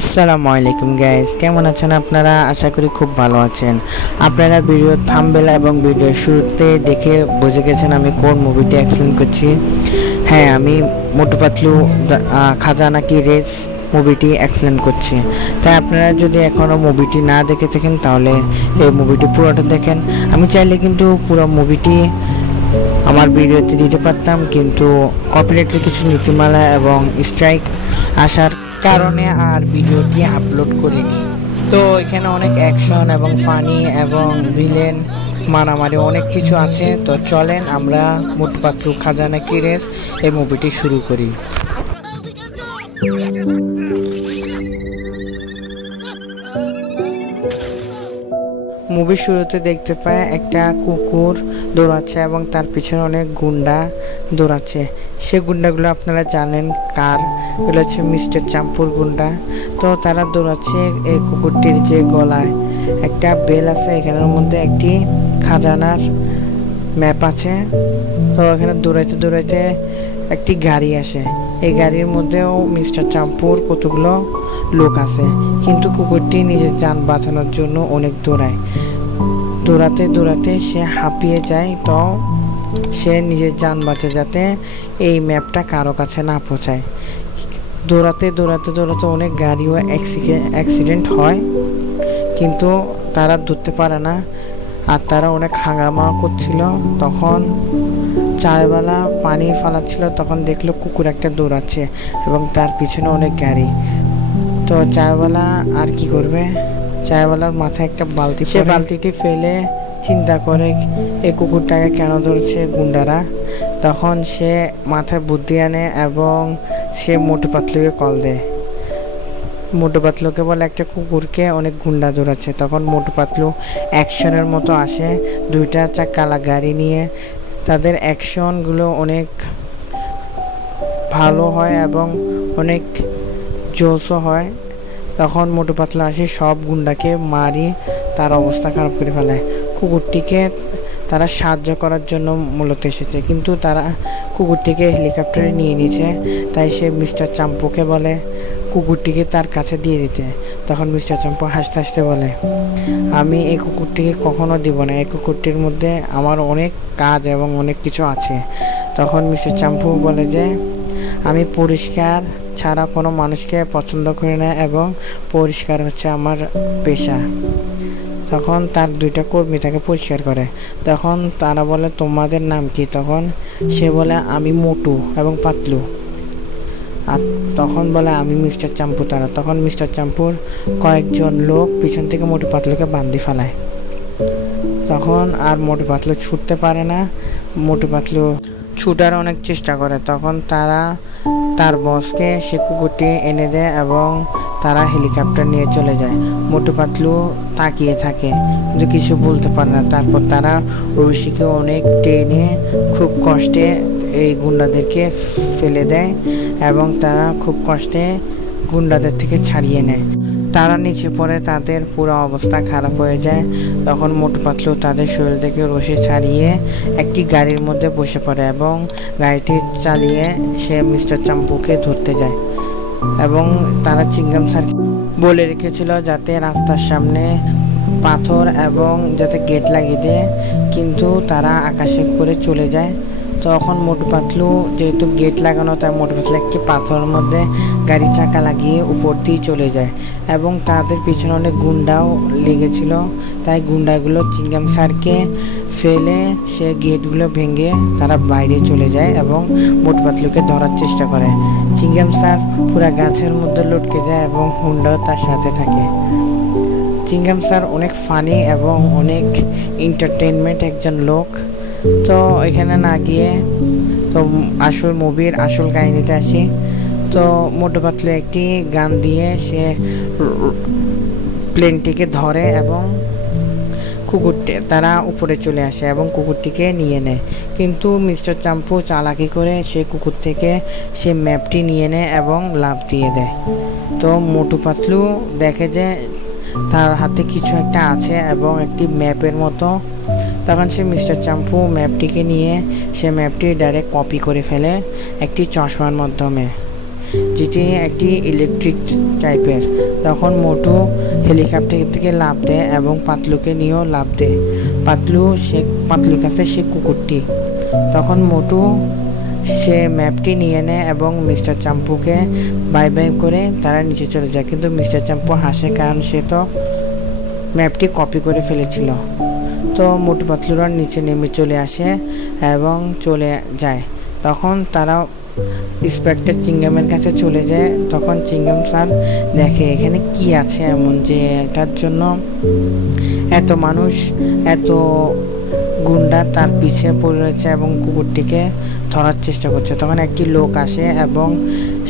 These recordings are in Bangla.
আসসালামু আলাইকুম গাইস, কেমন আছেন আপনারা? আশা করি খুব ভালো আছেন। আপনারা ভিডিও থাম্বনেল এবং ভিডিও শুরুতে দেখে বুঝে গেছেন আমি কোন মুভিটি এক্সপ্লেন করছি। হ্যাঁ, আমি মোটু পাতলু খাজানা কি রেস মুভিটি এক্সপ্লেন করছি। তাই আপনারা যদি এখনও মুভিটি না দেখে থাকেন তাহলে এই মুভিটি পুরোটা দেখেন। আমি চাইলে কিন্তু পুরো মুভিটি আমার ভিডিওতে দিতে পারতাম, কিন্তু কপিরাইটের কিছু নীতিমালা এবং স্ট্রাইক আসার কারণে আর ভিডিওটি আপলোড করিনি। তো এখানে অনেক অ্যাকশন এবং ফানি এবং ভিলেন মারামারি অনেক কিছু আছে। তো চলেন আমরা মোটু পাতলু খাজানা কি রেস এই মুভিটি শুরু করি। মুভির শুরুতে দেখতে পায় একটা কুকুর দৌড়াচ্ছে এবং তার পিছনে অনেক গুন্ডা দৌড়াচ্ছে। সে গুন্ডাগুলো আপনারা জানেন কার, এগুলো হচ্ছে মিস্টার চাম্পুর গুন্ডা। তো তারা দৌড়াচ্ছে, এই কুকুরটির যে গলায় একটা বেল আছে, এখানের মধ্যে একটি খাজানার ম্যাপ আছে। তো এখানে দৌড়াইতে দৌড়াইতে একটি গাড়ি আসে, এই গাড়ির মধ্যেও মিস্টার চাম্পুর কতগুলো লোক আছে, কিন্তু কুকুরটি নিজের যান বাঁচানোর জন্য অনেক দৌড়ায়। দৌড়াতে দৌড়াতে সে হাঁপিয়ে যায়। তো সে নিজের যান বাঁচে যাতে এই ম্যাপটা কারো কাছে না পৌঁছায়। দৌড়াতে দৌড়াতে দৌড়াতে অনেক গাড়িও অ্যাক্সিডেন্ট হয়, কিন্তু তারা ধরতে পারে না। আর তারা অনেক হাঙ্গামা করছিল। তখন চায়ওয়ালা পানি ফালাচ্ছিল, তখন দেখলো কুকুর একটা দৌড়াচ্ছে এবং তার পিছনে অনেক গাড়ি। তো চায়ওয়ালা আর কি করবে, চায়ওয়ালার মাথায় একটা বালতি, সে বালতিটি ফেলে চিন্তা করে এই কুকুরটাকে কেন ধরছে গুন্ডারা। তখন সে মাথায় বুদ্ধি আনে এবং সে মোটু পাতলুকে কল দেয়। মোটু পাতলুকে বলে একটা কুকুরকে অনেক গুন্ডা দৌড়াচ্ছে। তখন মোটু পাতলু অ্যাকশনের মতো আসে, দুইটা চাকালা গাড়ি নিয়ে। তাদের অ্যাকশনগুলো অনেক ভালো হয় এবং অনেক জোশও হয়। তখন মোটু পাতলু আসে, সব গুন্ডাকে মারি তার অবস্থা খারাপ করে ফেলে। কুকুরটিকে তারা সাহায্য করার জন্য মূলত এসেছে, কিন্তু তারা কুকুরটিকে হেলিকপ্টারে নিয়ে নিয়েছে। তাই সে মিস্টার চাম্পুকে বলে কুকুরটিকে তার কাছে দিয়ে দিতে। তখন মিস্টার চাম্পু হাসতে হাসতে বলে, আমি এই কুকুরটিকে কখনো দিব না, এই কুকুরটির মধ্যে আমার অনেক কাজ এবং অনেক কিছু আছে। তখন মিস্টার চাম্পু বলে যে আমি পরিষ্কার ছাড়া কোনো মানুষকে পছন্দ করি না এবং পরিষ্কার হচ্ছে আমার পেশা। তখন তার দুইটা কর্মী তাকে পরিষ্কার করে। তখন তারা বলে তোমাদের নাম কি? তখন সে বলে আমি মোটু এবং পাতলু। আর তখন বলে আমি মিস্টার চাম্পু। তারা তখন মিস্টার চাম্পুর কয়েকজন লোক পিছন থেকে মোটু পাতলুকে বান্ধি ফেলায়। তখন আর মোটু পাতলু ছুটতে পারে না, মোটু পাতলু ছুটার অনেক চেষ্টা করে। তখন তারা তার বসকে সে কুকুরটি এনে দেয় এবং তারা হেলিকপ্টার নিয়ে চলে যায়। মোটু পাতলু তাকিয়ে থাকে কিন্তু কিছু বলতে পারে না। তারপর তারা রশিকে অনেক টেনে খুব কষ্টে এই গুন্ডাদেরকে ফেলে দেয় এবং তারা খুব কষ্টে গুন্ডাদের থেকে ছাড়িয়ে নেয়। তারা নিচে পড়ে, তাদের পুরো অবস্থা খারাপ হয়ে যায়। তখন মোটু পাতলু তাদের শরীর থেকে রশি ছাড়িয়ে একটি গাড়ির মধ্যে বসে পড়ে এবং গাড়িটি চালিয়ে সে মিস্টার চাম্পুকে ধরতে যায়। এবং তারা চিংগাম স্যার বলে রেখেছিল যাতে রাস্তার সামনে পাথর এবং যাতে গেট লাগিয়ে দেয়, কিন্তু তারা আকাশে করে চলে যায়। তখন মোটু পাতলু যেহেতু গেট লাগানো, তাই মোটু পাতলু একটি পাথরের মধ্যে গাড়ি চাকা লাগিয়ে উপর দিয়ে চলে যায় এবং তাদের পিছনে অনেক গুন্ডাও লেগেছিল। তাই গুন্ডাগুলো চিংগাম স্যারকে ফেলে সে গেটগুলো ভেঙে তারা বাইরে চলে যায় এবং মোটু পাতলুকে ধরার চেষ্টা করে। চিংগাম স্যার পুরা গাছের মধ্যে লটকে যায় এবং হুন্ডাও তার সাথে থাকে। চিংগাম স্যার অনেক ফানি এবং অনেক এন্টারটেনমেন্ট একজন লোক। তো এখানে না গিয়ে তো আসল মুভির আসল কাহিনীতে আসি। তো মোটু পাতলু একটি গান দিয়ে সে প্লেনটিকে ধরে এবং কুকুরটি তারা উপরে চলে আসে এবং কুকুরটিকে নিয়ে নেয়। কিন্তু মিস্টার চাম্পু চালাকি করে সে কুকুর থেকে সে ম্যাপটি নিয়ে নেয় এবং লাফ দিয়ে দেয়। তো মোটু পাতলু দেখে যে তার হাতে কিছু একটা আছে এবং একটি ম্যাপের মতো। তখন সে মিস্টার চাম্পু ম্যাপটিকে নিয়ে সে ম্যাপটি ডাইরেক্ট কপি করে ফেলে একটি চশমার মাধ্যমে, যেটি একটি ইলেকট্রিক টাইপের। তখন মোটু হেলিকপ্টার থেকে লাফ দেয় এবং পাতলুকে নিয়েও লাফ দেয়। পাতলুর কাছে সে কুকুরটি। তখন মোটু সে ম্যাপটি নিয়ে নেয় এবং মিস্টার চাম্পুকে বাই বাই করে তারা নিচে চলে যায়। কিন্তু মিস্টার চাম্পু হাসে, কারণ সে তো ম্যাপটি কপি করে ফেলেছিল। তো মোটু পাতলুরা নিচে নেমে চলে আসে এবং চলে যায়। তখন তারা ইন্সপেক্টর চিংগামের কাছে চলে যায়। তখন চিংগাম স্যার দেখে এখানে কি আছে এমন যে এটার জন্য এত মানুষ, এত গুন্ডা তার পিছিয়ে পড়ে রয়েছে এবং কুকুরটিকে ধরার চেষ্টা করছে। তখন একটি লোক আসে এবং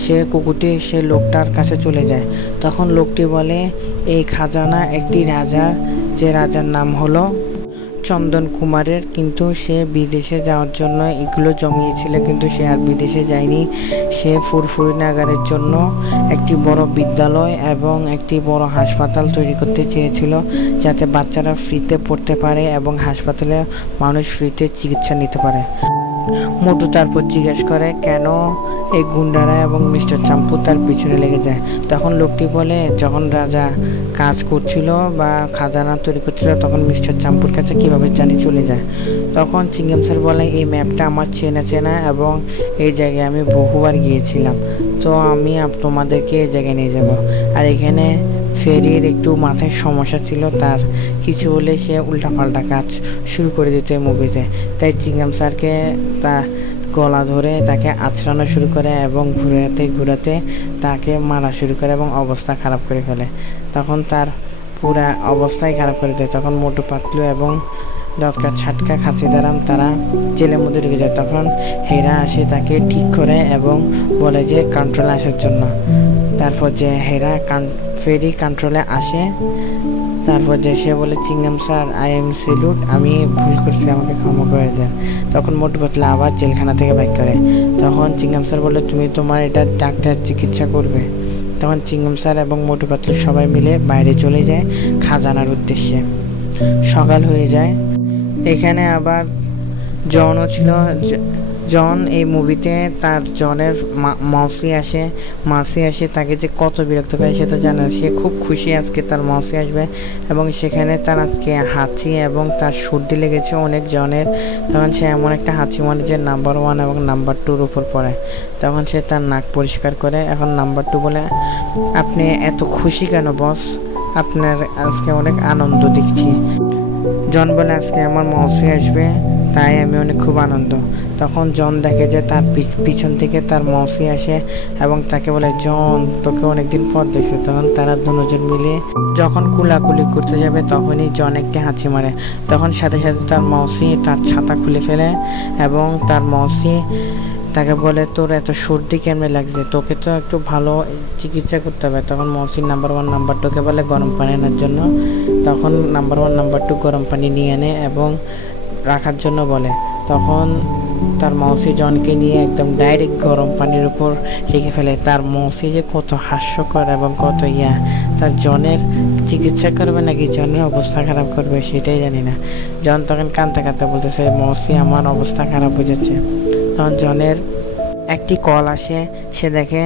সে কুকুরটি সে লোকটার কাছে চলে যায়। তখন লোকটি বলে এই খাজানা একটি রাজার, যে রাজার নাম হলো চন্দন কুমারের, কিন্তু সে বিদেশে যাওয়ার জন্য এগুলো জমিয়েছিল, কিন্তু সে আর বিদেশে যায়নি। সে ফুরফুরি নাগারের জন্য একটি বড় বিদ্যালয় এবং একটি বড় হাসপাতাল তৈরি করতে চেয়েছিল, যাতে বাচ্চারা ফ্রিতে পড়তে পারে এবং হাসপাতালে মানুষ ফ্রিতে চিকিৎসা নিতে পারে। মোটু তারপর জিজ্ঞেস করে কেন এই গুন্ডারা এবং মিস্টার চাম্পু তার পিছনে লেগে যায়। তখন লোকটি বলে যখন রাজা কাজ করছিল বা খাজানা তৈরি করছিল তখন মিস্টার চাম্পুর কাছে কীভাবে জানি চলে যায়। তখন চিংগাম স্যার বলে এই ম্যাপটা আমার চেনা এবং এই জায়গায় আমি বহুবার গিয়েছিলাম, তো আমি তোমাদেরকে এই জায়গায় নিয়ে যাব। আর এখানে ফেরির একটু মাথায় সমস্যা ছিল, তার কিছু হলে সে উল্টাপাল্টা কাজ শুরু করে দিত এই মুভিতে। তাই চিংগাম স্যারকে তার গলা ধরে তাকে আছড়ানো শুরু করে এবং ঘুরাতে তাকে মারা শুরু করে এবং অবস্থা খারাপ করে ফেলে। তখন তার পুরা অবস্থাই খারাপ করে দেয়। তখন মোটু পাতলু এবং দৎকা ছাটকা খাঁচিদারাম তারা জেলের মধ্যে ঢুকে যায়। তখন হেরা আসে তাকে ঠিক করে এবং বলে যে কন্ট্রোলে আসার জন্য। তারপর যে হেরা ফেরি কন্ট্রোলে আসে, তারপর যে সে বলে চিংগাম স্যার আই এম সেলুট, আমি ভুল করছি, আমাকে ক্ষমা করে দেন। তখন মোটু পাতলু আবার জেলখানা থেকে বাইক করে। তখন চিংগাম স্যার বলে তুমি তোমার এটা ডাক্তার চিকিৎসা করবে। তখন চিংগাম স্যার এবং মোটু পাতলু সবাই মিলে বাইরে চলে যায় খাজানার উদ্দেশ্যে। সকাল হয়ে যায়। এখানে আবার জনও ছিল। জন এই মুভিতে তার জনের মাসি আসে তাকে যে কত বিরক্ত করে সেটা জানে। সে খুব খুশি আজকে তার মাসি আসবে এবং সেখানে তার আজকে হাঁচি এবং তার সর্দি লেগেছে অনেক জনের। তখন সে এমন একটা হাঁচি মানে যে নাম্বার 1 এবং নাম্বার 2-র উপর পড়ে। তখন সে তার নাক পরিষ্কার করে। এখন নাম্বার 2 বলে আপনি এত খুশি কেন বস, আপনার আজকে অনেক আনন্দ দেখছি। জন বলে আজকে আমার মাসি আসবে তাই আমি খুব আনন্দ। তখন জন দেখে যে তার পিছন থেকে তার মাসি আসে এবং তাকে বলে জন তোকে অনেকদিন পর দেখছে। তখন তারা দুজন মিলে যখন কুলাকুলি করতে যাবে তখনই জন একটি হাঁচি মারে। তখন সাথে সাথে তার মাসি তার ছাতা খুলে ফেলে এবং তার মাসি তাকে বলে তোর এত সর্দি কেমনে লাগছে, তোকে তো একটু ভালো চিকিৎসা করতে হবে। তখন মহসিন নাম্বার 1 নাম্বার 2কে বলে গরম পানি আনার জন্য। তখন নাম্বার 1 নাম্বার 2 গরম পানি নিয়ে আনে এবং রাখার জন্য বলে। তখন তার মৌসি জনকে নিয়ে একদম ডাইরেক্ট গরম পানির উপর রেখে ফেলে। তার মৌসি যে কত হাস্যকর এবং কত তার জনের চিকিৎসা করবে নাকি জনের অবস্থা খারাপ করবে সেটাই জানি না। জন তখন কাঁদতে কাঁদতে বলতেছে মৌসি আমার অবস্থা খারাপ হয়ে যাচ্ছে। তখন জনের একটি কল আসে, সে দেখে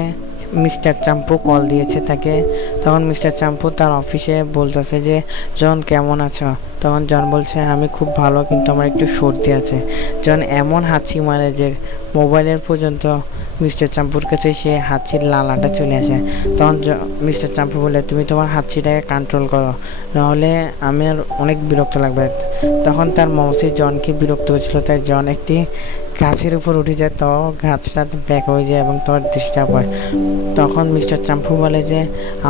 মিস্টার চাম্পু কল দিয়েছে তাকে। তখন মিস্টার চাম্পু তার অফিসে বলতেছে যে জন কেমন আছো। তখন জন বলছে আমি খুব ভালো, কিন্তু আমার একটু সর্দি আছে। জন এমন হাঁচি মারে যে মোবাইলের পর্যন্ত মিস্টার চাম্পুর কাছে সে হাঁচির লালাটা চলে আসে। তখন মিস্টার চাম্পু বলে তুমি তোমার হাঁচিটাকে কন্ট্রোল করো, নাহলে আমার অনেক বিরক্ত লাগবে। তখন তার মৌসি জনকে বিরক্ত হয়েছিল, তাই জন একটি গাছের উপর উঠে যায়, তো গাছটা ব্যাক হয়ে যায় এবং তোর ডিস্টার্ব হয়। তখন মিস্টার চাম্পু বলে যে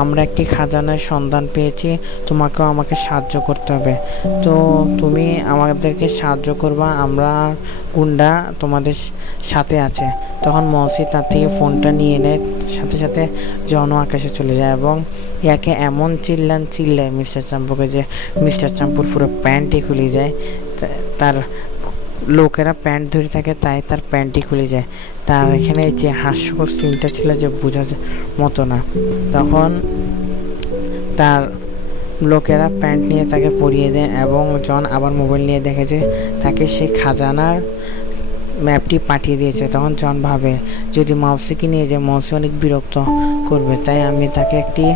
আমরা একটি খাজানার সন্ধান পেয়েছি, তোমাকেও আমাকে সাহায্য করতে হবে, তো তুমি আমাদেরকে সাহায্য করবা, আমরা গুন্ডা তোমাদের সাথে আছে। তখন মৌসি তার থেকে ফোনটা নিয়ে নেয়, সাথে সাথে জনও আকাশে চলে যায় এবং ইয়াকে এমন চিল্লায় মিস্টার চাম্পুকে যে মিস্টার চাম্পুর পুরো প্যান্টই খুলে যায়। তার লোকেরা প্যান্ট ধরে থাকে তাই তার প্যান্টই খুলে যায়। তার এখানে যে হাস্যকর সিনটা ছিল যে বোঝার মতো না। তখন তার লোকেরা প্যান্ট নিয়ে তাকে পরিয়ে দেয় এবং জন আবার মোবাইল নিয়ে দেখে যে তাকে সেই খাজানার ম্যাপটি পাঠিয়ে দিয়েছে। তখন জন ভাবে যদি মাউসিকে নিয়ে যে মাউসি অনেক বিরক্ত করবে, তাই আমি তাকে একটি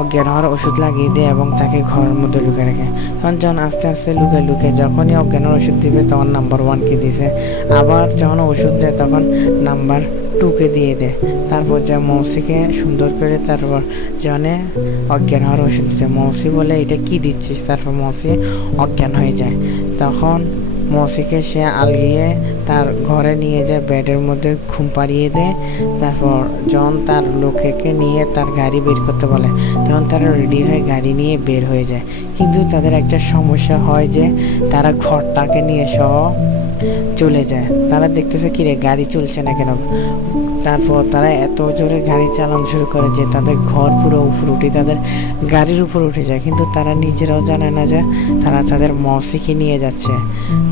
অজ্ঞান হওয়ার ওষুধ লাগিয়ে দেয় এবং তাকে ঘরের মধ্যে ঢুকে রাখে। তখন জন আস্তে আস্তে লুকে লুকে যখনই অজ্ঞান হওয়ার ওষুধ দিবে তখন নাম্বার 1কে দিছে, আবার যখন ওষুধ দেয় তখন নাম্বার 2কে দিয়ে দেয়। তারপর যে মৌসিকে সুন্দর করে তারপর জনে অজ্ঞান হওয়ার ওষুধ দিতে, মৌসি বলে এটা কি দিচ্ছিস, তারপর মৌসি অজ্ঞান হয়ে যায়। তখন মৌসিকে সে আলগিয়ে তার ঘরে নিয়ে যায়, বেডের মধ্যে ঘুম পাড়িয়ে দেয়। তারপর জন তার লোকেকে নিয়ে তার গাড়ি বের করতে বলে, তখন তারা রেডি হয়ে গাড়ি নিয়ে বের হয়ে যায়। কিন্তু তাদের একটা সমস্যা হয় যে তারা ঘরটাকে নিয়ে সহ চলে যায়। তারা দেখতেছে কিরে গাড়ি চলছে না কেন, তারপর তারা এত জোরে গাড়ি চালানো শুরু করে যে তাদের ঘর পুরো উপর উঠে তাদের গাড়ির উপর উঠে যায়। কিন্তু তারা নিজেরাও জানে না যে তারা তাদের মৌসিকে নিয়ে যাচ্ছে।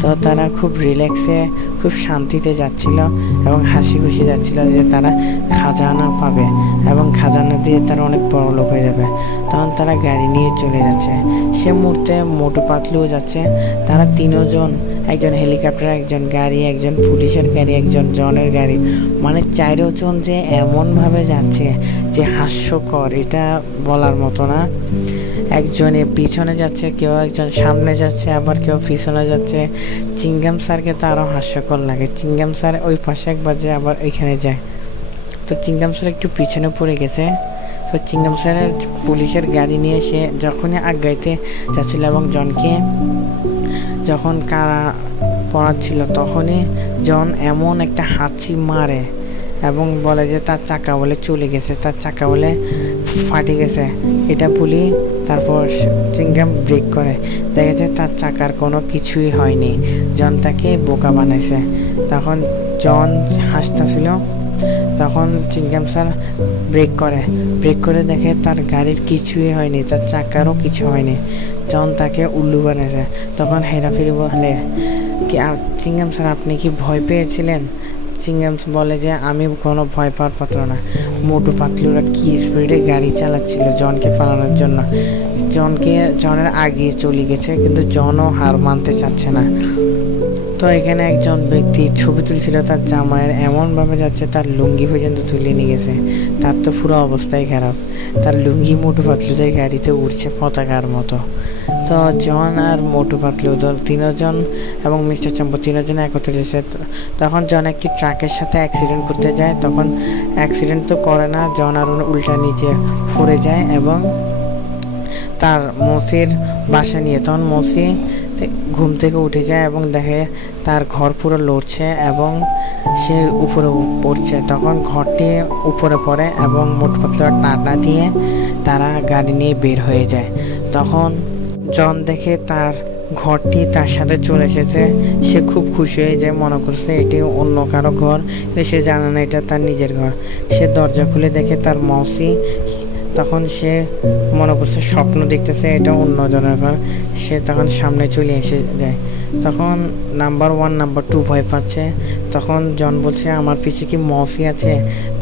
তো তারা খুব রিল্যাক্সে খুব শান্তিতে যাচ্ছিল এবং হাসি খুশি যাচ্ছিল যে তারা খাজানা পাবে এবং খাজানা দিয়ে তারা অনেক বড় লোক হয়ে যাবে। তখন তারা গাড়ি নিয়ে চলে যাচ্ছে। সে মুহূর্তে মোটু পাতলুও যাচ্ছে। তারা তিনজন, একজন হেলিকপ্টার, একজন গাড়ি, একজন পুলিশের গাড়ি, একজন জনের গাড়ি, মানে 4 জন যে এমনভাবে যাচ্ছে যে হাস্যকর, এটা বলার মতো না। একজনে পিছনে যাচ্ছে, কেউ একজন সামনে যাচ্ছে, আবার কেউ পিছনে যাচ্ছে। চিংগাম স্যারকে তো আরও হাস্যকর লাগে। চিংগাম স্যার ওই পাশে একবার যায়, আবার এখানে যায়। তো চিংগাম স্যার একটু পিছনে পড়ে গেছে। তো চিংগাম স্যারের পুলিশের গাড়ি নিয়ে সে যখনই আগাইতে যাচ্ছিল এবং জনকে যখন কারা পড়াচ্ছিল তখনই জন এমন একটা হাঁচি মারে এবং বলে যে তার চাকা বলে চলে গেছে, তার চাকা বলে ফাটে গেছে, এটা বলি। তারপর চিংগাম ব্রেক করে, দেখা যায় তার চাকার কোনো কিছুই হয়নি, জন তাকে বোকা বানাইছে। তখন জন হাসতেছিল। তখন চিংগাম স্যার ব্রেক করে দেখে তার গাড়ির কিছুই হয়নি, তার চাকারও কিছু হয়নি, জন তাকে উল্লু বানিয়েছে। তখন হেরাফেরি বলে কি চিংগাম স্যার আপনি কি ভয় পেয়েছিলেন? চিংগাম বলে যে আমি কোনো ভয় পাওয়ার পাত্র না। মোটু পাতলুরা কি স্পিডে গাড়ি চালাচ্ছিল জনকে ফালানোর জন্য, জনের আগে চলে গেছে, কিন্তু জনও হার মানতে চাচ্ছে না। তো এখানে একজন ব্যক্তি ছবি তুলছিল তার জামাইয়ের, এমনভাবে যাচ্ছে তার লুঙ্গি পর্যন্ত তুলে নিয়ে গেছে। তার তো পুরো অবস্থাই খারাপ, তার লুঙ্গি মোটু পাতলুদের গাড়িতে উঠছে পতাকার মতো। তো জন আর মোটু পাতলু তিনজন এবং মিস্টার চাম্পু তিনজন একত্রে এসে তখন জন একটি ট্রাকের সাথে অ্যাক্সিডেন্ট করতে যায়। তখন অ্যাক্সিডেন্ট তো করে না, জন আর উল্টা নিচে পড়ে যায় এবং তার মৌসির বাসা নিয়ে। তখন মৌসি ঘুম থেকে উঠে যায় এবং দেখে তার ঘর পুরো লড়ছে এবং সে উপরে পড়ছে। তখন ঘরটি উপরে পড়ে এবং মোটু পাতলুর টানা দিয়ে তারা গাড়ি নিয়ে বের হয়ে যায়। তখন জন দেখে তার ঘরটি তার সাথে চলে এসেছে। সে খুব খুশি হয়ে যায়, মনে করছে এটি অন্য কারো ঘর, কিন্তু সে জানে না এটা তার নিজের ঘর। সে দরজা খুলে দেখে তার মৌসি। তখন সে মনে করছে স্বপ্ন দেখতেছে, এটা অন্যজনের ঘর। সে তখন সামনে চলে এসে যায়। তখন নাম্বার 1 নাম্বার 2 ভয় পাচ্ছে। তখন জন বলছে আমার পিছে কি মৌসি আছে?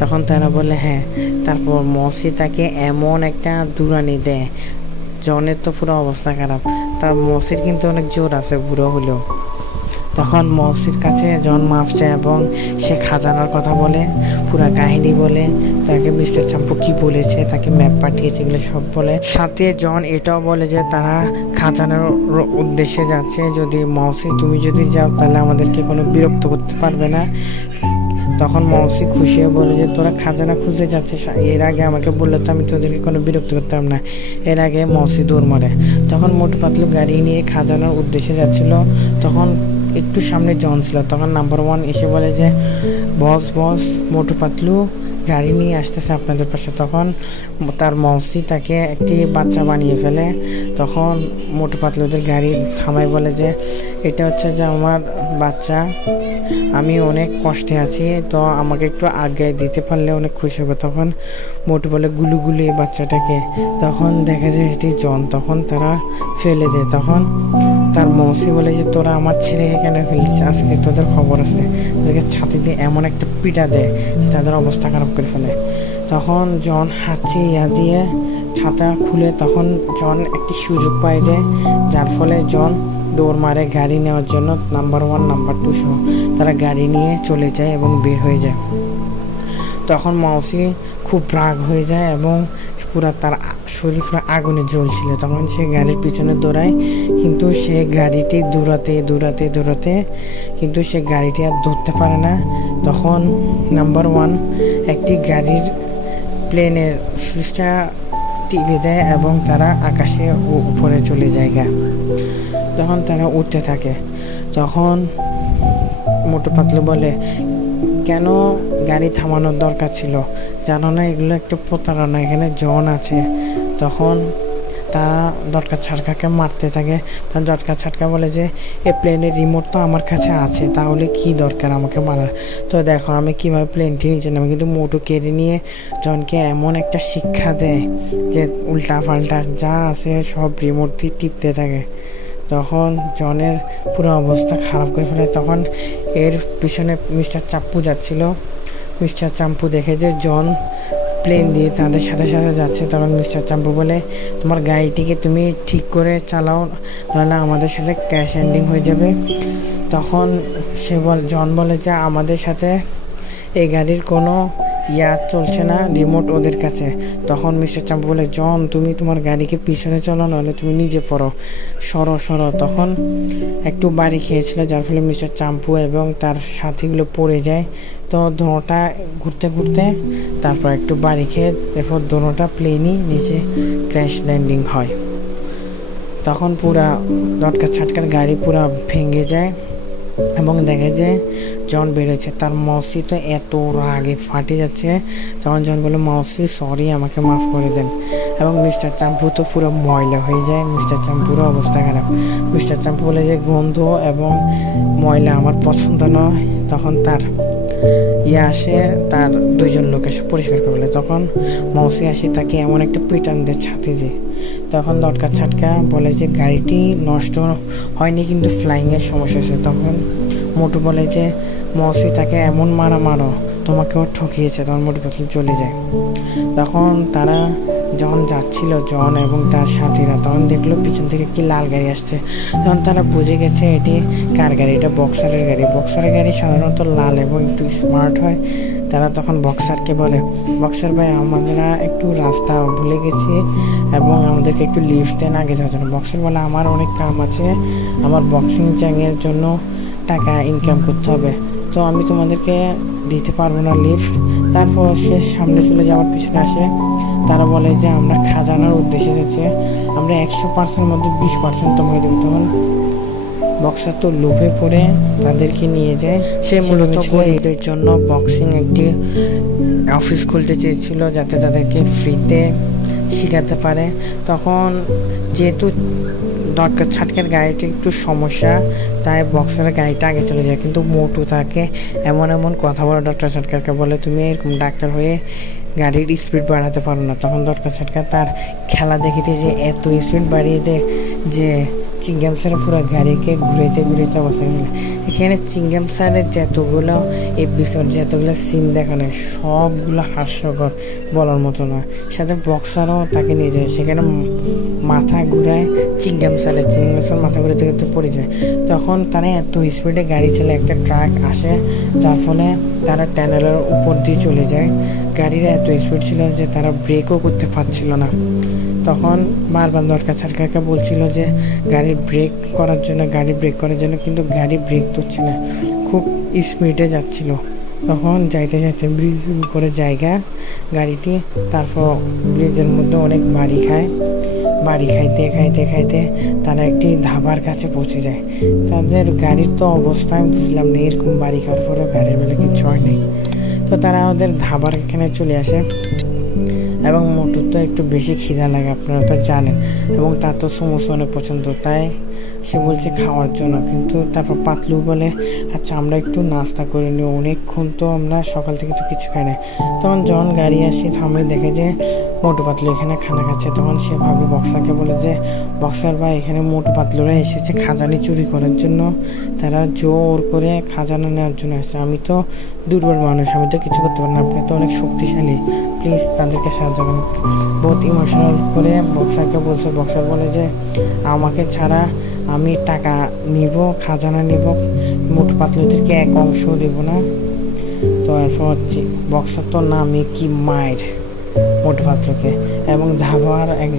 তখন তারা বলে হ্যাঁ। তারপর মৌসি তাকে এমন একটা দুরানি দেয়, জনের তো পুরো অবস্থা খারাপ। তার মৌসির কিন্তু অনেক জোর আছে বুড়ো হলেও। তখন মৌসির কাছে জন মাফ চায় এবং সে খাজানার কথা বলে, পুরা কাহিনী বলে, তাকে মিস্টার চাম্পু কি বলেছে, তাকে ম্যাপ পাঠিয়েছে, এগুলো সব বলে। সাথে জন এটাও বলে যে তারা খাজানার উদ্দেশ্যে যাচ্ছে, যদি মৌসি তুমি যদি যাও তাহলে আমাদেরকে কোনো বিরক্ত করতে পারবে না। তখন মৌসি খুশি হয়ে বলে যে তোরা খাজানা খুঁজতে যাচ্ছিস, এর আগে আমাকে বললে তো আমি তোদেরকে কোনো বিরক্ত করতাম না। এর আগে মৌসি দৌড় মারে। তখন মোটু পাতলু গাড়ি নিয়ে খাজানার উদ্দেশ্যে যাচ্ছিল। তখন একটু সামনে জন ছিল। তখন নাম্বার 1 এসে বলে যে বস মোটু পাতলু গাড়ি নিয়ে আসতেছে আপনাদের পাশে। তখন তার মৌসি তাকে একটি বাচ্চা বানিয়ে ফেলে। তখন মোটু পাতলুদের গাড়ি থামায়, বলে যে এটা হচ্ছে যে আমার বাচ্চা, আমি অনেক কষ্টে আছি, তো আমাকে একটু আগে দিতে পারলে অনেক খুশি হবে। তখন মোটু বলে গুলু এই বাচ্চাটাকে। তখন দেখা যায় এটি জন। তখন তারা ফেলে দেয়। তখন তার মৌসি বলে যে তোরা আমার ছেলেকে কেন ফেলছিস, আজকে তোদের খবর আছে। তাদেরকে ছাতি দিয়ে এমন একটা পিটা দেয় তাদের অবস্থা খারাপ করে ফেলে। তখন জন হাঁচি দিয়ে ছাতা খুলে, তখন জন একটি সুযোগ পায় যায়, যার ফলে জন দৌড় মারে গাড়ি নেওয়ার জন্য। নাম্বার 1 নাম্বার 2 সহ তারা গাড়ি নিয়ে চলে যায় এবং বের হয়ে যায়। তখন মাউসি খুব রাগ হয়ে যায় এবং পুরা তার শরীর পুরো আগুনে জ্বলছিল। তখন সে গাড়ির পিছনে দৌড়ায়, কিন্তু সে গাড়িটি দৌড়াতে কিন্তু সে গাড়িটি আর ধরতে পারে না। তখন নাম্বার 1 একটি গাড়ির প্লেনের সুইচটা টিপে দেয় এবং তারা আকাশে উপরে চলে যায়। তখন তারা উঠতে থাকে। তখন মোটু পাতলু বলে, কেন গাড়ি থামানোর দরকার ছিল? জানো না এগুলো একটু প্রতারণা, এখানে জন আছে। তখন তারা দটকা ছাটকাকে মারতে থাকে। তখন দটকা ছাটকা বলে যে এই প্লেনের রিমোট তো আমার কাছে আছে, তাহলে কি দরকার আমাকে মারার? তো দেখো আমি কীভাবে প্লেনটি নিচে নামে। কিন্তু মোটু কেড়ে নিয়ে জনকে এমন একটা শিক্ষা দেয় যে উল্টা পাল্টা যা আছে সব রিমোট দিয়ে টিপতে থাকে। তখন জনের পুরো অবস্থা খারাপ করে ফেলে। তখন এর পিছনে মিস্টার চাপ্পু যাচ্ছিল। মিস্টার চাম্পু দেখে যে জন প্লেন দিয়ে তাদের সাথে সাথে যাচ্ছে। তখন মিস্টার চাম্পু বলে, তোমার গাড়িটিকে তুমি ঠিক করে চালাও, নাহলে আমাদের সাথে ক্র্যাশ এন্ডিং হয়ে যাবে। তখন জন বলে যে আমাদের সাথে এই গাড়ির কোনো চলছে না, রিমোট ওদের কাছে। তখন মিস্টার চাম্পু বলে, জন তুমি তোমার গাড়িকে পিছনে চলো, নাহলে তুমি নিজে পড়ো, সরো। তখন একটু বাড়ি খেয়েছিল, যার ফলে মিস্টার চাম্পু এবং তার সাথীগুলো পড়ে যায়। তো দোনোটা ঘুরতে তারপর একটু বাড়ি খেয়ে এরপর দোনোটা প্লেনই নিচে ক্র্যাশ ল্যান্ডিং হয়। তখন পুরা লটকা ছাটকার গাড়ি পুরা ভেঙে যায় এবং দেখে যে জন বেরোচ্ছে। তার মাউসি তো এত রাগে ফাটে যাচ্ছে। তখন জন বলে, মাউসি সরি, আমাকে মাফ করে দেন। এবং মিস্টার চাম্পু তো পুরো ময়লা হয়ে যায়। মিস্টার চাম্পুরও অবস্থা খারাপ। মিস্টার চাম্পু বলে যে গন্ধ এবং ময়লা আমার পছন্দ নয়। তখন তার আসে, তার 2জন লোক এসে পরিষ্কার করে ফেলে। তখন মাউসি আসে, তাকে এমন একটা পিটান দেয় ছাতি দিয়ে। তখন লটকা ছাটকা বলে যে গাড়িটি নষ্ট হয়নি, কিন্তু ফ্লাইংয়ের সমস্যা হয়েছে। তখন মোটু বলে যে মাউসি তাকে এমন মারো, তোমাকেও ঠকিয়েছে। তখন মোটু পাতলু চলে যায়। তখন তারা যখন যাচ্ছিল জন এবং তার সাথীরা, তখন দেখলো পিছন থেকে কি লাল গাড়ি আসছে। তখন তারা বুঝে গেছে এটি কার গাড়ি, এটা বক্সারের গাড়ি। বক্সারের গাড়ি সাধারণত লাল এবং একটু স্মার্ট হয়। তারা তখন বক্সারকে বলে, বক্সার ভাই আমরা একটু রাস্তা ভুলে গেছি এবং আমাদেরকে একটু লিফট দেন আগে যাওয়ার জন্য। বক্সার বলে, আমার অনেক কাম আছে, আমার বক্সিং চ্যাংয়ের জন্য টাকা ইনকাম করতে হবে, তো আমি তোমাদেরকে দিতে পারবো না লিফট। তারপর সে সামনে চলে যাওয়ার পিছনে আসে। তারা বলে যে আমরা খাজানার উদ্দেশ্যে যাচ্ছি, আমরা 100% মধ্যে 20% তোমাকে দেবো। তখন বক্সার তো লোভে পড়ে তাদেরকে নিয়ে যায়। সে মূলত এদের জন্য বক্সিং একটি অফিস খুলতে চেয়েছিল, যাতে তাদেরকে ফ্রিতে শেখাতে পারে। তখন যেহেতু দটকা ছাটকার গাড়িটি একটু সমস্যা, তাই বক্সারের গাড়িটা আগে চলে যায়। কিন্তু মোটু তাকে এমন কথা বলে দটকা ছাটকারকে বলে, তুমি এরকম ডাক্তার হয়ে গাড়ির স্পিড বাড়াতে পারো না। তখন দটকা ছাটকা তার খেলা দেখিতে যে এত স্পিড বাড়িয়ে দেয় যে চিংগাম স্যারের পুরো গাড়িকে ঘুরাইতে অবস্থা গেল। এখানে চিংগাম স্যারের যতগুলো এপিসোড, যতগুলো সিন দেখানো, সবগুলো হাস্যকর, বলার মতো না। সাথে বক্সারও তাকে নিয়ে যায়, সেখানে মাথা ঘুরায় চিংগাম স্যার মাথা ঘুরে থেকে তো পড়ে যায়। তখন তারা এত স্পিডে গাড়ি চালে, একটা ট্রাক আসে, যার ফলে তারা টানেলের উপর দিয়ে চলে যায়। গাড়ির এত স্পিড ছিল যে তারা ব্রেকও করতে পারছিল না। তখন বারবার দটকা ছাটকাকে বলছিল যে গাড়ি ব্রেক করার জন্য, কিন্তু গাড়ি ব্রেক করছে না, খুব স্পিডে যাচ্ছিল। তখন যাইতে ব্রিজের উপরে জায়গা গাড়িটি, তারপর ব্রিজের মধ্যে অনেক বাড়ি খাইতে তারা একটি ধাবার কাছে পৌঁছে যায়। তাদের গাড়ির তো অবস্থা আমি বুঝলাম না, এরকম বাড়ি খাওয়ার পরেও গাড়ির বেলা কিছু হয় নাই। তো তারা ওদের ধাবার এখানে চলে আসে এবং মোটুর তো একটু বেশি খিদা লাগে, আপনারা তো জানেন, এবং তার তো সমোসা অনেক পছন্দ, তাই সে বলছে খাওয়ার জন্য। কিন্তু তারপর পাতলু বলে, আচ্ছা আমরা একটু নাস্তা করে নিই, অনেকক্ষণ তো আমরা সকাল থেকে তো কিছু খাই না। তখন জন গাড়ি আসি থামে, দেখে যে মোটু পাতলু এখানে খানা খাচ্ছে। তখন সে ভাবে বক্সারকে বলে যে বক্সার ভাই, এখানে মোটু পাতলুরা এসেছে খাজানি চুরি করার জন্য, তারা জোর করে খাজানা নেওয়ার জন্য আসছে। আমি তো দুর্বল মানুষ, আমি তো কিছু করতে পারি না, আপনি তো অনেক শক্তিশালী, প্লিজ তাদেরকে সাহায্য করেন। বহুত ইমোশনাল করে বক্সারকে বলছে। বক্সার বলে যে আমাকে ছাড়া আমি টাকা নিব, খাজানা নিব, মোটু পাতলুদেরকে এক অংশ দেব না। তো এরপর বক্সার তো নামে কি মায়ের মোটু পাতলুকে, এবং ধাবার এক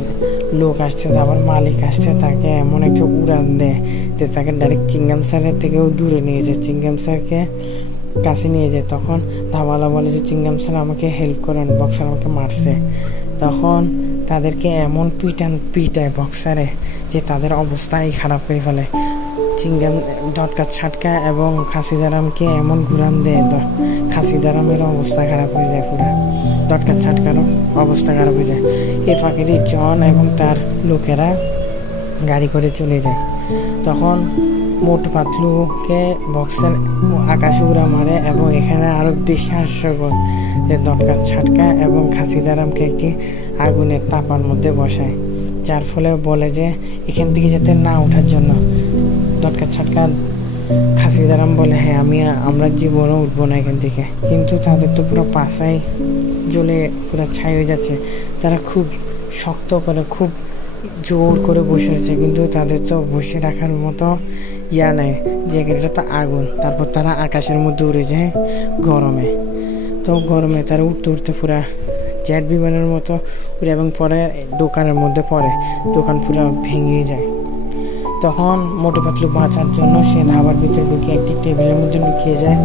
লোক আসছে, ধাবার মালিক আসছে, তাকে এমন একটা উড়ান দেয় যে তাকে ডাইরেক্ট চিংগাম স্যারের থেকেও দূরে নিয়ে যায়, চিংগাম স্যারকে কাছে নিয়ে যায়। তখন ধাবালা বলে যে চিংগাম স্যার আমাকে হেল্প করেন, বক্সার আমাকে মারছে। তখন তাদেরকে এমন পিটায় বক্সারে যে তাদের অবস্থাই খারাপ করে ফেলে। চিংগাম ঝটকা ছাটকা এবং খাসিদারামকে এমন ঘুরান দেয়, খাসিদারামের অবস্থা খারাপ হয়ে যায়, পুরা ঝটকা ছাটকারও অবস্থা খারাপ হয়ে যায়। এই ফাঁকে জন এবং তার লোকেরা গাড়ি করে চলে যায়। তখন মোটু পাতলুকে বক্সার আকাশে উড়া মারে এবং এখানে আরও বেশি হাস্যকর যে ঝটকা ছাটকা এবং খাসিদারামকে একটি আগুনের তাপার মধ্যে বসায়, যার ফলে বলে যে এখান থেকে যাতে না ওঠার জন্য। ঝটকা ছাটকা খাসিদারাম বলে হ্যাঁ আমরা জীবনও উঠবো না এখান থেকে, কিন্তু তাদের তো পুরো পাশাই জ্বলে পুরো ছাই হয়ে যাচ্ছে। তারা খুব শক্ত করে খুব জোর করে বসে আছে, কিন্তু তাদের তো বসে রাখার মতো নেই, যে এটা তো আগুন। তারপর তারা আকাশের মধ্যে উড়ে যায় গরমে। তো গরমে তারা উঠতে উঠতে পুরা জেট বিমানের মতো উড়ে এবং পরে দোকানের মধ্যে পড়ে, দোকান পুরো ভেঙে যায়। তখন মোটু পাতলু বাঁচার জন্য সে ধাবার ভিতরে ঢুকে একটি টেবিলের মধ্যে লুকিয়ে যায়।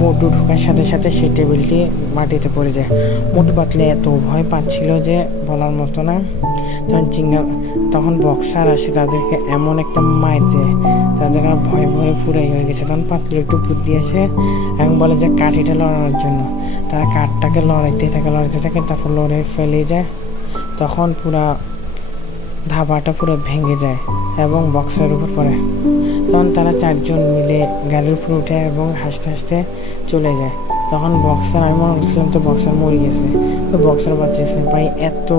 মোটু ঢোকার সাথে সাথে সেই টেবিলটি মাটিতে পড়ে যায়। মোটু পাতলু এত ভয় পাচ্ছিল যে বলার মতো না। তখন বক্সার আসে, তাদেরকে এমন একটা মার দেয়, তাদের ভয়ে ভয়ে পুরাই হয়ে গেছে। তখন পাতলু একটু বুদ্ধি আসে এবং বলে যে কাঠিটা লড়ানোর জন্য। তারা কাঠটাকে লড়াইতে থাকে, তারপর লড়ে ফেলে যায়। তখন পুরা ধাবাটা পুরো ভেঙে যায় এবং বক্সার উপর পড়ে। তখন তারা চারজন মিলে গাড়ির উপর উঠে এবং হাসতে হাসতে চলে যায়। তখন বক্সার, আমি মনে করছিলাম তো বক্সার মরে গেছে, তো বক্সার বাঁচিয়েছে। ভাই এত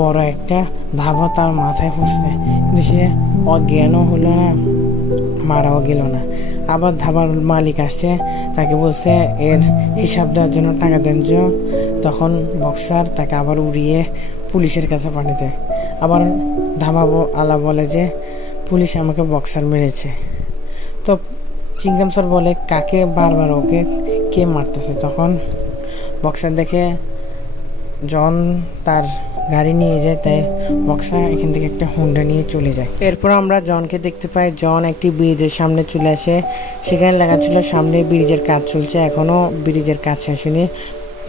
বড় একটা ধাবা তার মাথায় পড়ছে, কিন্তু সে অজ্ঞানও হলো না, মারাও গেল না। আবার ধাবার মালিক আসছে, তাকে বলছে এর হিসাব দেওয়ার জন্য টাকা দেন। তখন বক্সার তাকে আবার উড়িয়ে পুলিশের কাছে পাঠিয়ে দেয়। আবার ধাবা আলা বলে যে পুলিশ আমাকে বক্সার মেরেছে। তো চিংগাম স্যার বলে কাকে বারবার ওকে কে মারতেছে। তখন বক্সার দেখে জন তার গাড়ি নিয়ে যায়, তাই বক্সার এখান থেকে একটা হুন্ডা নিয়ে চলে যায়। এরপর আমরা জনকে দেখতে পাই, জন একটি ব্রিজের সামনে চলে আসে। সেখানে লেখা ছিল সামনে ব্রিজের কাজ চলছে, এখনও ব্রিজের কাজ আসেনি।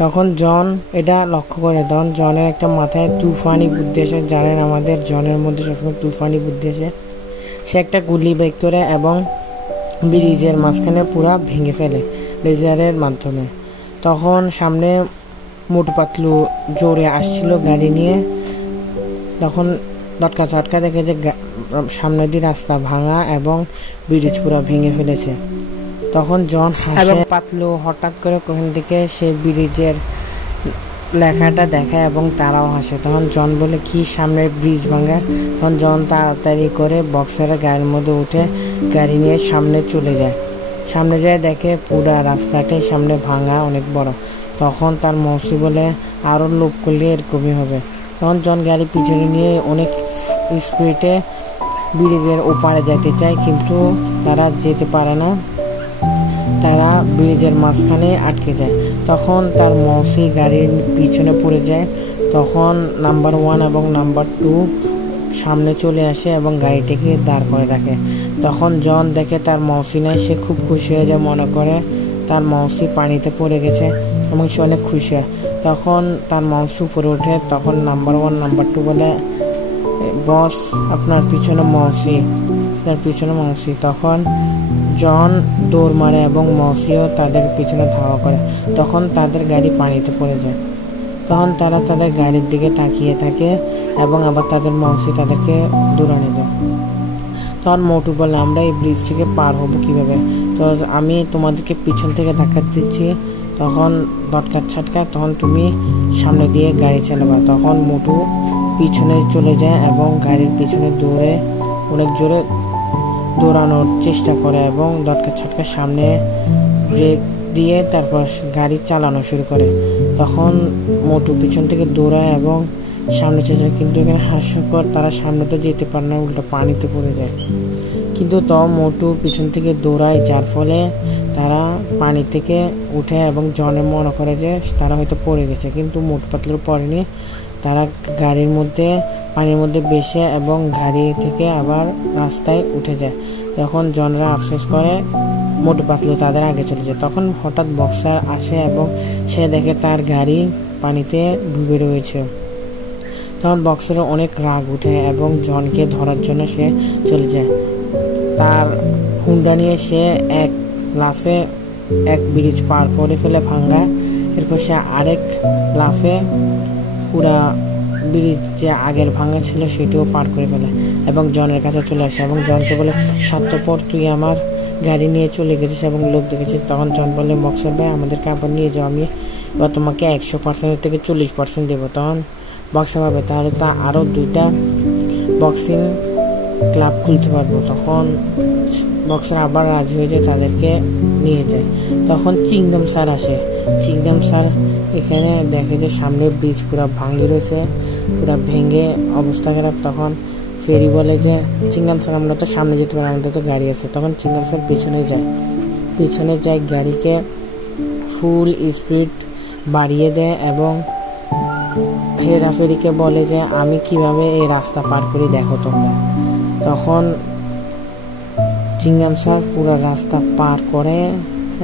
তখন জন এটা লক্ষ্য করে, তখন জনের একটা মাথায় তুফানি বুদ্ধি আসে। জানেন আমাদের জনের মধ্যে সবসময় তুফানি বুদ্ধি আসে। সে একটা গুলি বের করে এবং ব্রিজের মাঝখানে পুরা ভেঙে ফেলে লেজারের মাধ্যমে। তখন সামনে মোটু পাতলু জোরে আসছিল গাড়ি নিয়ে। তখন ঝটকা ঝটকা দেখে যে সামনে দিয়ে রাস্তা ভাঙা এবং ব্রিজ পুরা ভেঙে ফেলেছে। তখন জন হাসে, পাতলু হঠাৎ করে কোন দিকে সে ব্রিজের লেখাটা দেখে এবং তারাও হাসে। তখন জন বলে কি সামনের ব্রিজ ভাঙা। তখন জন তাড়াতাড়ি করে বক্সারের গাড়ির মধ্যে উঠে গাড়ি নিয়ে সামনে চলে যায়। সামনে যায় দেখে পুরা রাস্তাটাই সামনে ভাঙা অনেক বড়। তখন তার মৌসি বলে আরও লোক করলে এরকমই হবে। তখন জন গাড়ি পিছনে নিয়ে অনেক স্পিডে ব্রিজের ওপারে যেতে চায়, কিন্তু তারা যেতে পারে না, তারা ব্রিজের মাঝখানে আটকে যায়। তখন তার মৌসি গাড়ির পিছনে পড়ে যায়। তখন নাম্বার 1 এবং নাম্বার 2 সামনে চলে আসে এবং গাড়িটিকে দাঁড় করে রাখে। তখন জন দেখে তার মৌসি নাই, সে খুব খুশি হয়ে যায়, মনে করে তার মৌসি পানিতে পড়ে গেছে এবং সে অনেক খুশি হয়। তখন তার মৌসি উপরে ওঠে। তখন নাম্বার 1 নাম্বার 2 বলে বস আপনার পিছনে মৌসি, তার পিছনে মৌসি। তখন জন দৌড় মারে এবং মৌসিও তাদের পিছনে ধাওয়া করে। তখন তাদের গাড়ি পানিতে পড়ে যায়। তখন তারা তাদের গাড়ির দিকে তাকিয়ে থাকে এবং আবার তাদের মৌসি তাদেরকে দৌড়ানি দেয়। তখন মোটু বলে আমরা এই ব্রিজ থেকে পার হবো কীভাবে, তো আমি তোমাদেরকে পিছন থেকে ধাক্কা দিচ্ছি। তখন দটকা ছাটকা, তখন তুমি সামনে দিয়ে গাড়ি চালাবা। তখন মোটু পিছনে চলে যায় এবং গাড়ির পিছনে দৌড়ে অনেক জোরে দৌড়ানোর চেষ্টা করে এবং দটকা ছাটকা সামনে ব্রেক দিয়ে তারপর গাড়ি চালানো শুরু করে। তখন মোটু পিছন থেকে দৌড়ায় এবং সামনে চলে যায়, কিন্তু এখানে হাস্যকর, তারা সামনে তো যেতে পারে না, উল্টো পানিতে পড়ে যায়। কিন্তু তাও মোটু পিছন থেকে দৌড়ায়, যার ফলে তারা পানি থেকে উঠে এবং জনে মনে করে যে তারা হয়তো পড়ে গেছে, কিন্তু মোটু পাতলু পড়েনি। তারা গাড়ির মধ্যে পানির মধ্যে বেশে এবং গাড়ি থেকে আবার রাস্তায় উঠে যায়। তখন জনরা আফসোস করে, মোটু পাতলু তাদের আগে চলে যায়। তখন হঠাৎ বক্সার আসে এবং সে দেখে তার গাড়ি পানিতে ডুবে রয়েছে। তখন বক্সারের অনেক রাগ উঠে এবং জনকে ধরার জন্য সে চলে যায়। তার হুন্ডা নিয়ে সে এক লাফে এক ব্রিজ পার করে ফেলে ভাঙ্গা। এরপর সে আরেক লাফে পুরা ব্রিজ যে আগের ভাঙ্গা ছিল সেটিও পার করে ফেলে এবং জনের কাছে চলে আসে এবং জনকে বলে, স্বার্থপর, তুই আমার গাড়ি নিয়ে চলে গেছিস এবং লোক দেখেছিস। তখন জন বলে, বক্সার ভাই আমাদেরকে আবার নিয়ে যাও, আমি এবার তোমাকে 100% থেকে 40% দেবো। তখন বক্সার ভাবে তাহলে তা আরও 2টা বক্সিং ক্লাব খুলতে পারবো। তখন বক্সার আবার রাজি হয়ে যায়, তাদেরকে নিয়ে যায়। তখন চিংগাম স্যার আসে। চিংগাম স্যার এখানে দেখে যে সামনে ব্রিজ পুরো ভাঙে রয়েছে, পুরো ভেঙে অবস্থা খারাপ। তখন ফেরি বলে যে, চিংগাম স্যার আমরা তো সামনে যেতে পারি, আমাদের তো গাড়ি আছে। তখন চিংগাম স্যার পিছনে যায় গাড়িকে ফুল স্পিড বাড়িয়ে দেয় এবং হেরাফেরিকে বলে যে, আমি কিভাবে এই রাস্তা পার করি দেখো তোমরা। তখন চিংগাম স্যার পুরো রাস্তা পার করে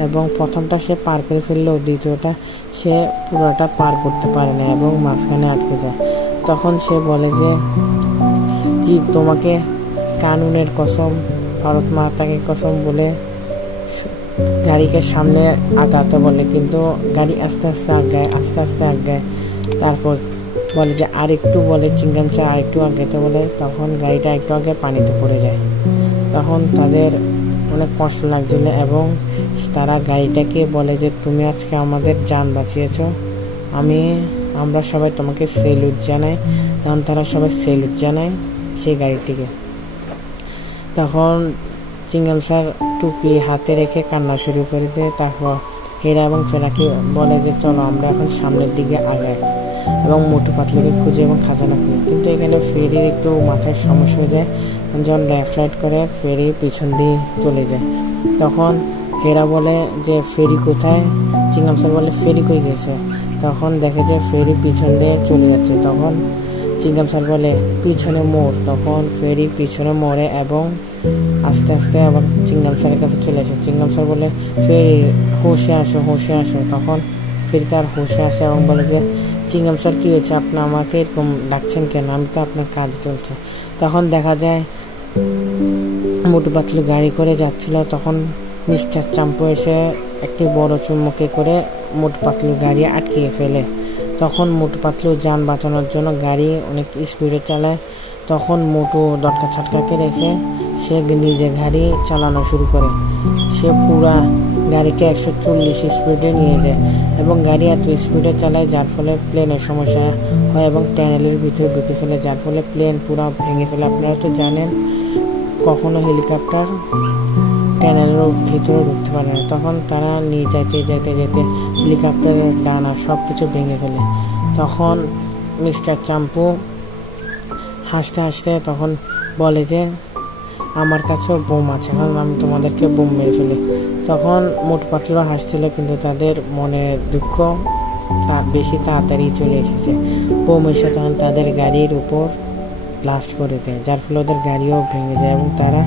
এবং প্রথমটা সে পার করে ফেললেও দ্বিতীয়টা সে পুরোটা পার করতে পারে না এবং মাঝখানে আটকে যায়। তখন সে বলে যে, জীব তোমাকে কানুনের কসম, ভারত মাতাকে কসম বলে গাড়িকে সামনে আগাতে বলে, কিন্তু গাড়ি আস্তে আস্তে আগায়। তারপর বলে যে আরেকটু, বলে চিংগাম স্যার আরেকটু আগাতে বলে। তখন গাড়িটা একটু আগে পানিতে পড়ে যায়। তখন তাদের অনেক কষ্ট লাগছিল এবং তারা গাড়িটাকে বলে যে, তুমি আজকে আমাদের জান বাঁচিয়েছ, আমরা সবাই তোমাকে সেলুট জানাই। তখন তারা সবাই সেলুট জানায় সেই গাড়িটিকে। তখন চিংগাম স্যার টুপি হাতে রেখে কান্না শুরু করে দেয়। তারপর হেরা এবং ফেরাকে বলে যে, চলো আমরা এখন সামনের দিকে আগাই এবং মোটু পাতলুকে খুঁজে এবং খাজানা খুঁজে। কিন্তু এখানে ফেরির একটু মাথায় সমস্যা হয়ে যায়। যখন লেফট রাইট করে ফেরি পিছন দিয়ে চলে যায়। তখন হেরা বলে যে, ফেরি কোথায়? চিংগাম স্যার বলে, ফেরি কই গেছে? তখন দেখে যে ফেরি পিছন দিয়ে চলে যাচ্ছে। তখন চিংগাম স্যার বলে, পিছনে মোড়। তখন ফেরি পিছনে মোড়ে এবং আস্তে আস্তে আবার চিংগাম স্যারের কাছে চলে আসে। চিংগাম স্যার বলে, ফেরি হোশে আসো। তখন ফেরি তার হোশে আসে এবং বলে যে, চিংগাম স্যার কী হয়েছে, আপনি আমাকে এরকম ডাকছেন কেন? আমি তো আপনার কাজ চলছে। তখন দেখা যায় মোটু পাতলু গাড়ি করে যাচ্ছিল। তখন মিস্টার চাম্পু এসে একটি বড় চুম্বকে করে মোটু পাতলু গাড়ি আটকিয়ে ফেলে। তখন মোটু পাতলু যান বাঁচানোর জন্য গাড়ি অনেক স্পিডে চালায়। তখন মোটু দটকা ছাটকাকে রেখে সে নিজে গাড়ি চালানো শুরু করে। সে পুরা গাড়িকে 140 স্পিডে নিয়ে যায় এবং গাড়ি এত স্পিডে চালায় যার ফলে প্লেনের সমস্যা হয় এবং টানেলের ভিতরে ঢুকে ফেলে, যার ফলে প্লেন পুরা ভেঙে ফেলে। আপনারা তো জানেন কখনো হেলিকপ্টার টানেলের ভিতরে ঢুকতে পারে না। তখন তারা নিয়ে যেতে হেলিকপ্টারের ডানা সব কিছু ভেঙে ফেলে। তখন মিস্টার চাম্পু হাসতে তখন বলে যে, আমার কাছেও বোম আছে, কারণ আমি তোমাদেরকে বোম মেরে ফেলি। তখন মোটু পাতলুরা হাসছিল, কিন্তু তাদের মনে দুঃখ বেশি তাড়াতাড়ি চলে এসেছে। বোম এসে তখন তাদের গাড়ির উপর ব্লাস্ট করে দেয়, যার ফলে ওদের গাড়িও ভেঙে যায় এবং তারা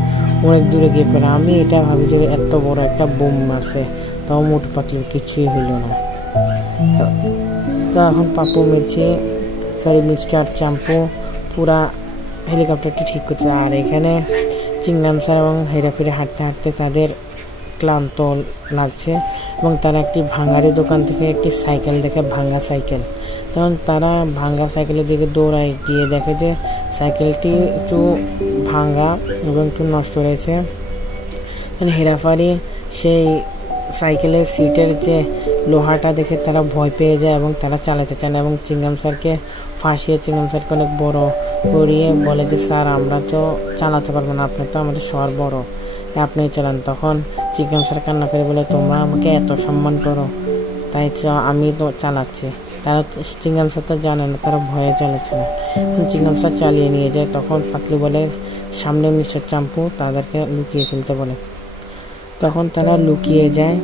অনেক দূরে গিয়ে পড়ে। আমি এটা ভাবি যে এত বড় একটা বোম মারছে, তাও মোটু পাতলুর কিছুই হইল না। তো এখন মিস্টার চাম্পু পুরা হেলিকপ্টারটি ঠিক করছে। আর এখানে চিংগাম স্যার এবং হেরাফেরি হাঁটতে তাদের ক্লান্ত লাগছে এবং তারা একটি ভাঙারি দোকান থেকে একটি সাইকেল দেখে, ভাঙা সাইকেল। তখন তারা ভাঙা সাইকেলের দিকে দৌড়ায়, গিয়ে দেখে যে সাইকেলটি একটু ভাঙা এবং একটু নষ্ট রয়েছে। হেরাফেরি সেই সাইকেলের সিটের যে লোহাটা দেখে তারা ভয় পেয়ে যায় এবং তারা চালাতে চায় না এবং চিংগাম স্যারকে ফাঁসিয়ে চিংগাম স্যারকে অনেক বড় করিয়ে বলে যে, স্যার আমরা তো চালাতে পারবো না, আপনি তো আমাদের সবার বড়, আপনি চালান। তখন চিংগাম স্যার কান্না করে বলে, তোমরা আমাকে এত সম্মান করো তাই আমি তো চালাচ্ছি। তারা চিংগাম স্যার তো জানে না, তারা ভয়ে চালাচ্ছে না। চিংগাম স্যার চালিয়ে নিয়ে যায়। তখন পাতলু বলে, সামনে মিস্টার চাম্পু, তাদেরকে লুকিয়ে ফেলতে বলে। তখন তারা লুকিয়ে যায়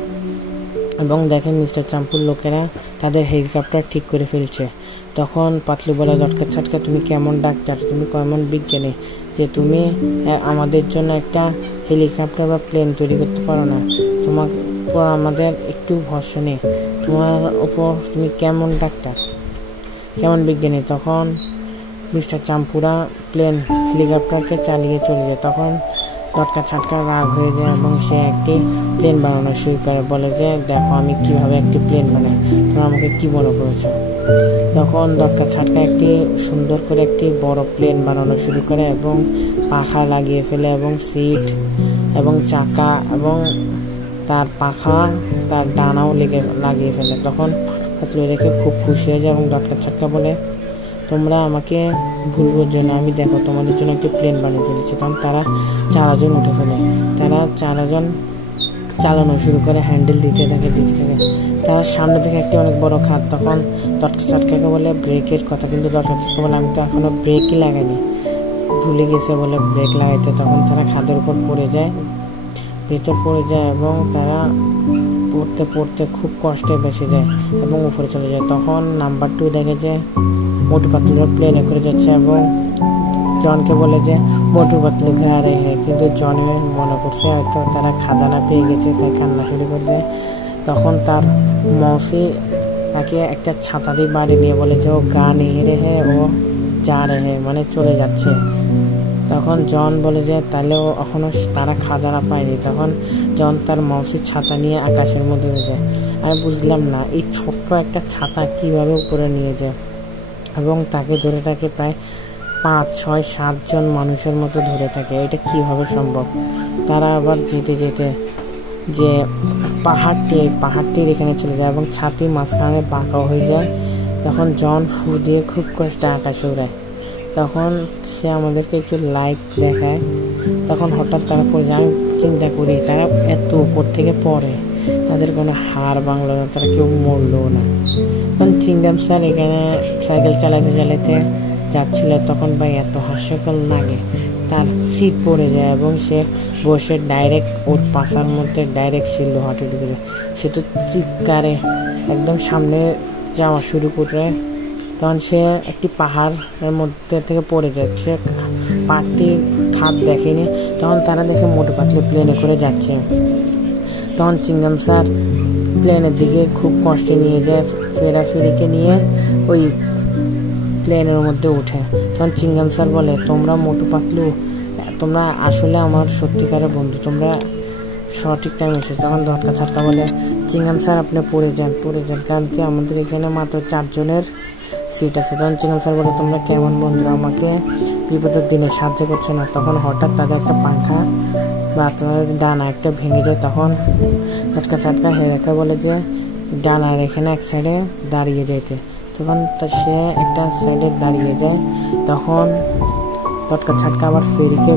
এবং দেখে মিস্টার চাম্পুর লোকেরা তাদের হেলিকপ্টার ঠিক করে ফেলছে। তখন পাতলু বলে, দটকা ছাটকা তুমি কেমন ডাক্তার, তুমি কেমন বিজ্ঞানী যে তুমি আমাদের জন্য একটা হেলিকপ্টার বা প্লেন তৈরি করতে পারো না, তোমার উপর আমাদের একটু ভরসা নেই, তোমার উপর তুমি কেমন ডাক্তার, কেমন বিজ্ঞানী। তখন মিস্টার চাম্পুরা প্লেন হেলিকপ্টারকে চালিয়ে চলে যায়। তখন দটকা ছাটকা রাগ হয়ে যায় এবং সে একটি প্লেন বানানো শুরু করে, বলে যে দেখো আমি কিভাবে একটি প্লেন বানাই, তোমরা আমাকে কি মনে করেছো। তখন দটকা ছাটকা একটি সুন্দর করে একটি বড় প্লেন বানানো শুরু করে এবং পাখা লাগিয়ে ফেলে এবং সিট এবং চাকা এবং তার পাখা তার ডানাও লাগিয়ে ফেলে। তখন পাতলু রেখে খুব খুশি হয়ে যায় এবং দটকা ছাটকা বলে, তোমরা আমাকে ভুল বুঝছো না, আমি দেখো তোমাদের জন্য একটি প্লেন বানিয়ে ফেলেছি। তখন তারা 4 জন উঠে ফেলে, তারা 4 জন চালানো শুরু করে, হ্যান্ডেল দিতে থাকে। তারা সামনে থেকে একটি অনেক বড় খাদ। তখন দটকা ছাটকাকে বলে ব্রেকের কথা, কিন্তু দটকা ছাটকা বলে আমি তো এখনো ব্রেকই লাগাইনি, ভুলে গেছে বলে ব্রেক লাগাইতে। তখন তারা খাদের উপর পড়ে যায়, ভেতর পড়ে যায় এবং তারা পড়তে পড়তে খুব কষ্টে বেঁচে যায় এবং উপরে চলে যায়। তখন নাম্বার 2 দেখে যে মোটু পাতলুরা প্লেনে করে যাচ্ছে এবং জনকে বলে যে মোটু পাতলু ঘরে হ্যাঁ, কিন্তু জনে মনে করছে হয়তো তারা খাজানা পেয়ে গেছে, তাই কান্না শুরু করে দেয়। তখন তার মৌসি তাকে একটা ছাতা দিয়ে বাড়ি নিয়ে বলে যে ও গা নিয়ে রে হ্যাঁ, ও যা রে হ্যাঁ, মানে চলে যাচ্ছে। তখন জন বলে যে তাহলে ও এখনো তারা খাজানা পায়নি। তখন জন তার মৌসির ছাতা নিয়ে আকাশের মধ্যে উড়ে যায়। আমি বুঝলাম না এই ছোট্ট একটা ছাতা কিভাবে উপরে নিয়ে যায় এবং তাকে ধরে থাকে প্রায় 5, 6, 7 জন মানুষের মতো ধরে থাকে, এটা কিভাবে সম্ভব। তারা আবার যেতে যেতে যে পাহাড়টির এখানে চলে যায় এবং ছাতির মাঝখানে বাঁকা হয়ে যায়। তখন জন ফু দিয়ে খুব কষ্টে আকাশে উড়ায়। তখন সে আমাদেরকে একটু লাইট দেখায়। তখন হঠাৎ তারা পড়ে যায়। আমি চিন্তা করি তারা এত উপর থেকে পড়ে, তাদের কোনো হাড় ভাঙলো না, তারা কেউ মরলো না। তখন চিংগাম স্যার এখানে সাইকেল চালাতে চালাতে যাচ্ছিল, তখন ভাই এত হাস্যকর লাগে, তার সিট পড়ে যায় এবং সে বসে ডাইরেক্ট ওর পাশার মধ্যে ডাইরেক্ট সে লোহাটি ঢুকে যায়। সে তো চিৎকারে একদম সামনে যাওয়া শুরু করে। তখন সে একটি পাহাড়ের মধ্যে থেকে পড়ে যায়, সে পাহাড়টির খাদ দেখেনি। তখন তারা দেখে মোটু পাতলু প্লেনে করে যাচ্ছে। তখন চিংগাম স্যার প্লেনের দিকে খুব কষ্টে নিয়ে যায়, ফেরাফেরিকে নিয়ে ওই প্লেনের মধ্যে উঠে। তখন চিংগাম স্যার বলে, তোমরা মোটু পাতলু তোমরা আসলে আমার সত্যিকারের বন্ধু, তোমরা সঠিক টাইম এসেছে। তখন দটকা ছাটকা বলে, চিংগাম স্যার আপনি পড়ে যান কারণ কি আমাদের এখানে মাত্র 4 জনের সিট আছে। তখন চিংগাম স্যার বলে, তোমরা কেমন বন্ধুরা, আমাকে বিপদের দিনে সাহায্য করছে না। তখন হঠাৎ তাদের একটা পাখা বা তাদের ডানা একটা ভেঙে যায়। তখন দটকা ছাটকা হেরেকে বলে যে ডানার এখানে এক সাইডে দাঁড়িয়ে যেতে। তখন সে একটা সাইডে দাঁড়িয়ে যায়। তখন দটকা ছাটকা আবার ফেরিকে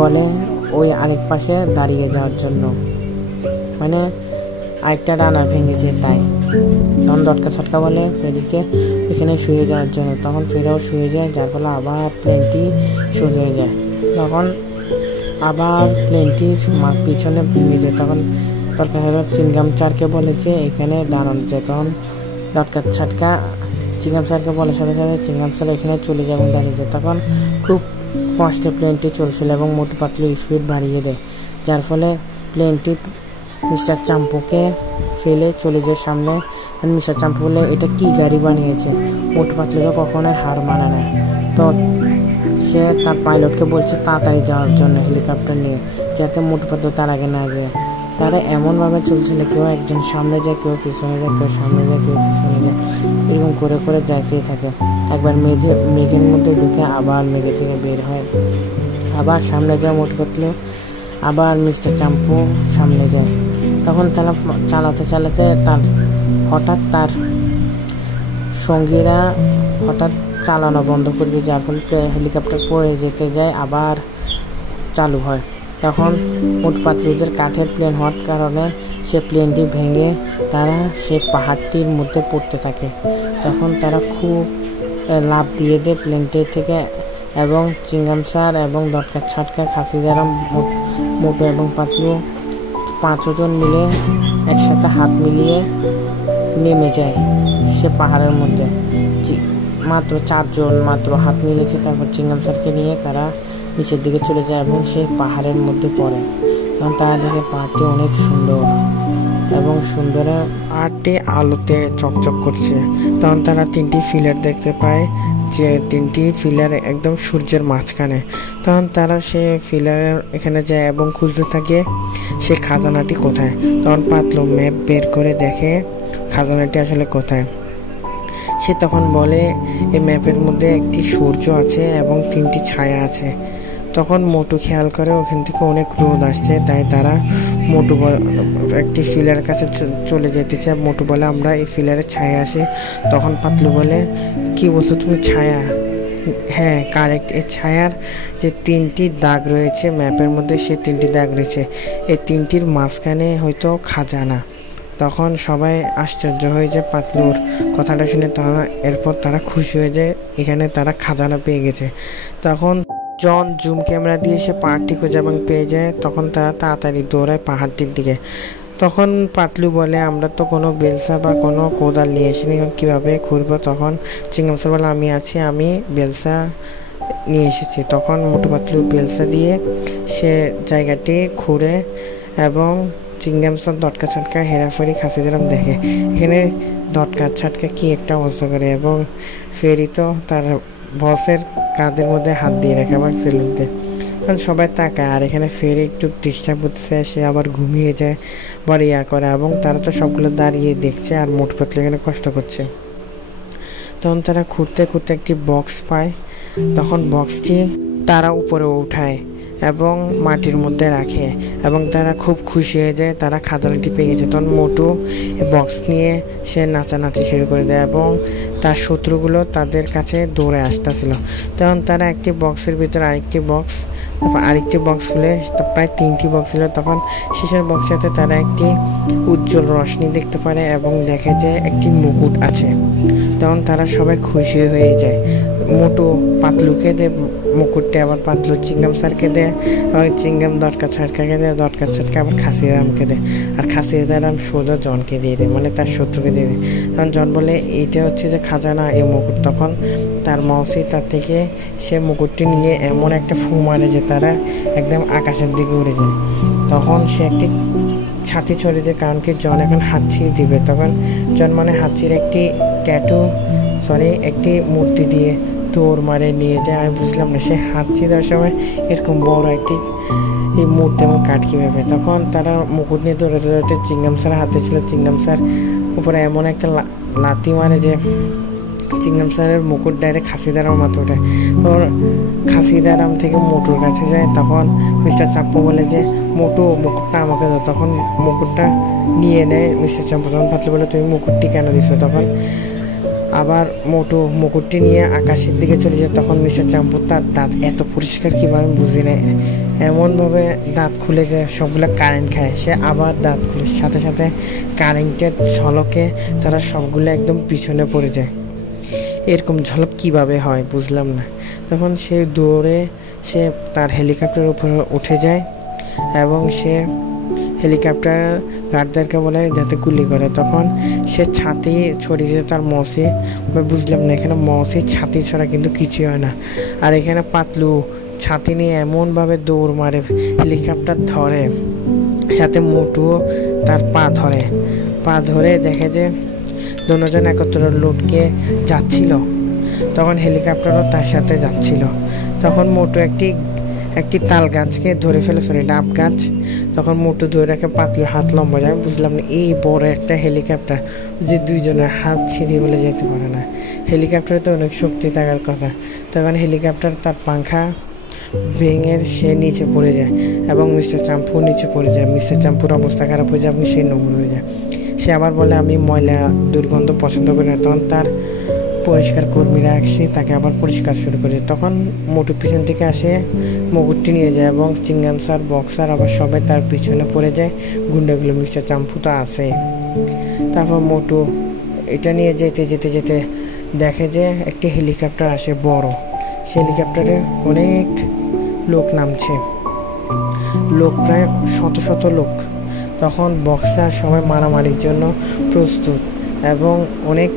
বলে ওই আরেক পাশে দাঁড়িয়ে যাওয়ার জন্য, মানে আরেকটা ডানা ভেঙেছে তাই। তখন দটকা ছাটকা বলে ফেরিকে এখানে শুয়ে যাওয়ার জন্য। তখন ফেরাও শুয়ে যায়, যার ফলে আবার প্লেনটি সোজা হয়ে যায়। তখন আবার প্লেনটির পিছনে ভেঙে যায়। তখন দটকা ছাটকা চিংগাম স্যারকে বলে যে এখানে দাঁড়ানো যায়। তখন দটকা ছাটকা চিংগাম স্যারকে বলে সাথে সাথে চিংগাম স্যার এখানে চলে যায় এবং দাঁড়িয়ে যায়। তখন খুব কষ্টে প্লেনটি চলছিল এবং মোটু পাতলু স্পিড বাড়িয়ে দেয়, যার ফলে প্লেনটি মিস্টার চাম্পুকে ফেলে চলে যায় সামনে। মিস্টার চাম্পু বলে এটা কি গাড়ি বানিয়েছে, মোটু পাতলুকে কখনোই হার মানে না। তো সে তার পাইলটকে বলছে তাড়াতাড়ি যাওয়ার জন্য হেলিকপ্টার নিয়ে, যাতে মোটু পাতলু তার আগে না যায়। তারা এমনভাবে চলছিল, কেউ একজন সামনে যায়, কেউ পিছনে যায়, কেউ সামনে যায়, কেউ পিছনে যায়, এরকম করে করে যাইতেই থাকে। একবার মেঘের মধ্যে ঢুকে আবার মেঘের থেকে বের হয়, আবার সামনে যায় মোটু পাতলু, আবার মিস্টার চাম্পু সামনে যায়। তখন তারা চালাতে চালাতে হঠাৎ তার সঙ্গীরা হঠাৎ চালানো বন্ধ করে দিয়ে, যার ফলে হেলিকপ্টার পড়ে যেতে যায়, আবার চালু হয়। তখন মোটু পাতলুদের কাঠের প্লেন হওয়ার কারণে সে প্লেনটি ভেঙে তারা সে পাহাড়টির মধ্যে পড়তে থাকে। তখন তারা খুব লাফ দিয়ে দেয় প্লেনটি থেকে এবং চিংগাম স্যার এবং দটকা ছাটকা খাসিদারা মোটু এবং পাতলু 5 জন মিলে একসাথে হাত মিলিয়ে নেমে যায় সে পাহাড়ের মধ্যে। মাত্র 4 জন মাত্র হাত মিলেছে। তারপর চিংগাম স্যারকে নিয়ে তারা নিচের দিকে চলে যায় এবং সে পাহাড়ের মধ্যে পড়ে। তখন তারা দেখে পাহাড়টি অনেক সুন্দর এবং সুন্দরে পাহাড়টি আলোতে চকচক করছে। তখন তারা 3টি পিলার দেখতে পায়, যে 3টি পিলার একদম সূর্যের মাঝখানে। তখন তারা সে পিলারের এখানে যায় এবং খুঁজতে থাকে সে খাজানাটি কোথায়। তখন পাতলু ম্যাপ বের করে দেখে খাজানাটি আসলে কোথায়। সে তখন বলে এই ম্যাপের মধ্যে একটি সূর্য আছে এবং 3টি ছায়া আছে। তখন মোটু খেয়াল করে ওখান থেকে অনেক রোদ আসছে, তাই তারা মোটু একটি ফিলারের কাছে চলে যেতে চায়। মোটু বলে আমরা এই ফিলারের ছায়া আসি। তখন পাতলু বলে কি বলছো তুমি, ছায়া? হ্যাঁ কারেক্ট, এই ছায়ার যে 3টি দাগ রয়েছে ম্যাপের মধ্যে, সে 3টি দাগ রয়েছে, এই 3টির মাঝখানে হয়তো খাজানা। তখন সবাই আশ্চর্য হয়ে যায় পাতলুর কথাটা শুনে। তখন এরপর তারা খুশি হয়ে যায়, এখানে তারা খাজানা পেয়ে গেছে। তখন জন জুম ক্যামেরা দিয়ে সে পাহাড়টি খোঁজে এবং পেয়ে যায়। তখন তারা তাড়াতাড়ি দৌড়ায় পাহাড়টির দিকে। তখন পাতলু বলে আমরা তো কোনো বেলসা বা কোনো কোদাল নিয়ে আসিনি, কীভাবে খুঁড়বো? তখন চিংগাম স্যার বলে আমি আছি, আমি বেলসা নিয়ে এসেছি। তখন মোটু পাতলু বেলসা দিয়ে সে জায়গাটি খুঁড়ে এবং চিংগাম স্যার দটকা ছাটকা হেরাফেরি খাসিদারাম দেখে এখানে দটকা ছাটকা কি একটা অবস্থা করে এবং ফেরি তো তার বসের কাঁধের মধ্যে হাত দিয়ে রাখে আবার সিলিংতে। কারণ সবাই তাকায় আর এখানে ফেরি একটু ডিস্টার্ব করতেছে, সে আবার ঘুমিয়ে যায় বা ইয়া করে এবং তারা তো সবগুলো দাঁড়িয়ে দেখছে আর মোটু পাতলু এখানে কষ্ট করছে। তখন তারা খুঁড়তে খুঁড়তে একটি বক্স পায়। তখন বক্সটি তারা উপরে উঠায় এবং মাটির মধ্যে রাখে এবং তারা খুব খুশি হয়ে যায়, তারা খাজানাটি পেয়ে গেছে। তখন মোটু বক্স নিয়ে সে নাচানাচি শুরু করে দেয় এবং তার শত্রুগুলো তাদের কাছে দৌড়ে আসতেছিল। তখন তারা একটি বক্সের ভিতরে আরেকটি বক্স, তারপর আরেকটি বক্স খুলে প্রায় 3টি বক্স ছিল। তখন শেষের বক্সটাতে তারা একটি উজ্জ্বল রশ্মি দেখতে পারে এবং দেখে যে একটি মুকুট আছে। তখন তারা সবাই খুশি হয়ে যায়। মোটু পাতলুকে দেয় মুকুটটা, আবার পাতলু চিংগাম স্যারকে দেয়, আবার চিংগাম দটকা ছাটকাকে দেয়, দটকা ছাটকা আবার খাসিদারামকে দেয়, আর খাসিদারাম সোজা জনকে দিয়ে দেয়, মানে তার শত্রুকে দিয়ে দেয়। তখন জন বলে এইটা হচ্ছে যে খাজানা, এই মুকুট। তখন তার মাউসি তার থেকে সে মুকুটটি নিয়ে এমন একটা ফু মারে যে তারা একদম আকাশের দিকে উড়ে যায়। তখন সে একটি ছাতি ছড়িয়ে দেয়, কারণ কি জন এখন হাঁচি দিবে। তখন জন মানে হাঁচির একটি একটি মূর্তি দিয়ে দৌড় মারে নিয়ে যায়। আমি বুঝলাম না সে হাঁচি দেওয়ার সময় এরকম বড় একটি এই মূর্তি এবং কাঠ কীভাবে। তখন তারা মুকুট নিয়ে দৌড়াতে দৌড়াতে চিংগাম স্যার হাতে ছিল, চিংগাম স্যার উপরে এমন একটা লাথি মারে যে চিংগাম স্যারের মুকুট ডাইরেক্ট খাসিদারাম মাথা ওঠে। ওর খাসিদারাম থেকে মোটুর কাছে যায়। তখন মিস্টার চাপ্পু বলে যে মোটু মুকুটটা আমাকে দাও। তখন মুকুটটা নিয়ে নেয় মিস্টার চাপ্পু। তখন পাতলু বলে তুমি মুকুটটি কেন দিছো? তখন আবার মোটু মুকুটটি নিয়ে আকাশের দিকে চলে যায়। তখন মিস্টার চাম্পু তার দাঁত এত পরিষ্কার কীভাবে বুঝি নেয়, এমনভাবে দাঁত খুলে যায় সবগুলো কারেন্ট খায়। সে আবার দাঁত খুলে সাথে সাথে কারেন্টের ঝলকে তারা সবগুলো একদম পিছনে পড়ে যায়। এরকম ঝলক কিভাবে হয় বুঝলাম না। তখন সে দৌড়ে সে তার হেলিকপ্টারের উপরে উঠে যায় এবং সে হেলিকপ্টার গার্ডদেরকে বলে যাতে গুলি করে। তখন সে ছাতি ছড়িয়ে যায় তার মৌসি। বুঝলাম না এখানে মৌসি ছাতি ছাড়া কিন্তু কিছুই হয় না। আর এখানে পাতলু ছাতি নিয়ে এমনভাবে দৌড় মারে, হেলিকপ্টার ধরে, সাথে মোটুও তার পা ধরে দেখে যে দুজন একত্র লুটকে যাচ্ছিল। তখন হেলিকপ্টারও তার সাথে যাচ্ছিল। তখন মোটু একটি তাল গাছকে ধরে ফেলে, ডাব গাছ। তখন মোটু ধরে রাখে, পাতলুর হাত লম্বা যায়। বুঝলাম না এই বড় একটা হেলিকপ্টার যে দুইজনের হাত ছিঁড়িয়ে বলে যেতে পারে না, হেলিকপ্টারে তো অনেক শক্তি থাকার কথা। তখন হেলিকপ্টার তার পাংখা ভেঙে সে নিচে পড়ে যায় এবং মিস্টার চাম্পু নিচে পড়ে যায়। মিস্টার চাম্পুর অবস্থা খারাপ হয়ে যায় এবং সে নোংরা হয়ে যায়। সে আবার বলে আমি ময়লা দুর্গন্ধ পছন্দ করি না। তখন তার পরিষ্কার কর্মীরা এসে তাকে আবার পরিষ্কার শুরু করে। তখন মোটু পিছন থেকে আসে, মুকুটটি নিয়ে যায় এবং চিংগাম স্যার, বক্সার আবার সবাই তার পিছনে পড়ে যায়। গুন্ডাগুলো মিস্টার চাম্পু তো আসে। তারপর মোটু এটা নিয়ে যেতে যেতে যেতে দেখে যে একটি হেলিকপ্টার আসে বড়। সে হেলিকপ্টারে অনেক লোক নামছে, লোক প্রায় শত শত লোক। তখন বক্সার সবাই মারামারির জন্য প্রস্তুত এবং অনেক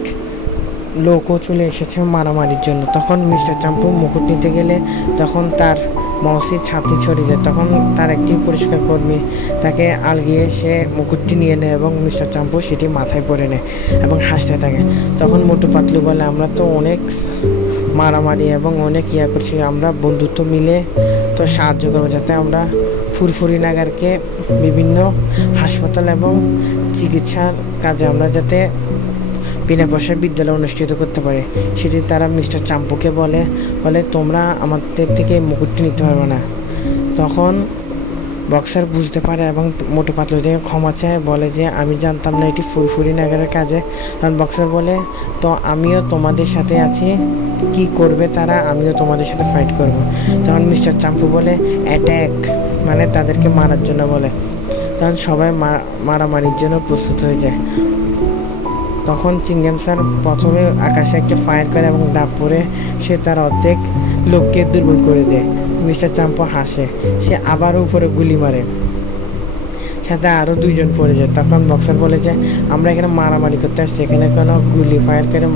লোকও চলে এসেছে মারামারির জন্য। তখন মিস্টার চাম্পু মুকুট নিতে গেলে তখন তার মাউসি ছাতি ছড়িয়ে যায়। তখন তার একটি পরিষ্কার কর্মী তাকে আলগিয়ে সে মুকুটটি নিয়ে নেয় এবং মিস্টার চাম্পু সেটি মাথায় পরে নেয় এবং হাসতে থাকে। তখন মোটু পাতলু বলে, আমরা তো অনেক মারামারি এবং অনেক করছি, আমরা বন্ধুত্ব মিলে তো সাহায্য করবো যাতে আমরা ফুরফুরি নাগারকে বিভিন্ন হাসপাতাল এবং চিকিৎসার কাজে আমরা যাতে বিনা পয়সায় বিদ্যালয় অনুষ্ঠিত করতে পারে। সেটি তারা মিস্টার চাম্পুকে বলে তোমরা আমাদের থেকে মুকুটটি নিতে পারবে না। তখন বক্সার বুঝতে পারে এবং মোটু পাতলু থেকে ক্ষমা চায়, বলে যে আমি জানতাম না এটি ফুরফুরি নাগারের কাজে। কারণ বক্সার বলে, তো আমিও তোমাদের সাথে আছি, কি করবে তারা, আমিও তোমাদের সাথে ফাইট করব। তখন মিস্টার চাম্পু বলে অ্যাট্যাক, মানে তাদেরকে মারার জন্য বলে। তখন সবাই মারামারির জন্য প্রস্তুত হয়ে যায়। তখন চিংগাম স্যার প্রথমে আকাশে একটা ফায়ার করে এবং ডাব পরে সে তার অর্ধেক লোককে দুর্বল করে দেয়। মিস্টার চাম্পু হাসে, সে আবারও উপরে গুলি মারে, সাথে আরও 2 জন পড়ে যায়। তখন বক্সার বলে যে আমরা এখানে মারামারি করতে আসছি, এখানে কোনো গুলি ফায়ার করে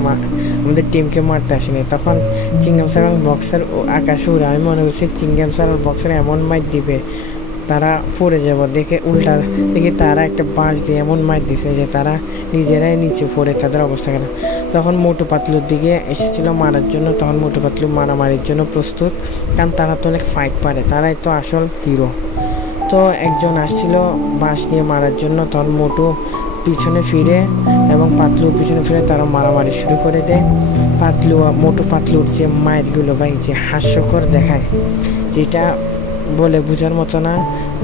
আমাদের টিমকে মারতে আসেনি। তখন চিংগাম স্যার এবং বক্সার আকাশে উড়ে। আমি মনে করছি চিংগাম স্যার আর বক্সার এমন মাইর দিবে তারা পড়ে যাব, দেখে উল্টা দেখি তারা একটা বাঁশ দিয়ে এমন মাইর দিছে যে তারা নিজেরাই নিচে পড়ে তাদের অবস্থা কেন। তখন মোটু পাতলুর দিকে এসেছিল মারার জন্য। তখন মোটু পাতলু মারামারির জন্য প্রস্তুত, কারণ তারা তো অনেক ফাইট পারে, তারাই তো আসল হিরো। তো একজন আসছিল বাঁশ নিয়ে মারার জন্য। তখন মোটু পিছনে ফিরে এবং পাতলু পিছনে ফিরে তারা মারামারি শুরু করে দেয়। মোটু পাতলুর যে মায়েরগুলো ভাই যে হাস্যকর দেখায়, যেটা বলে বোঝার মতো না।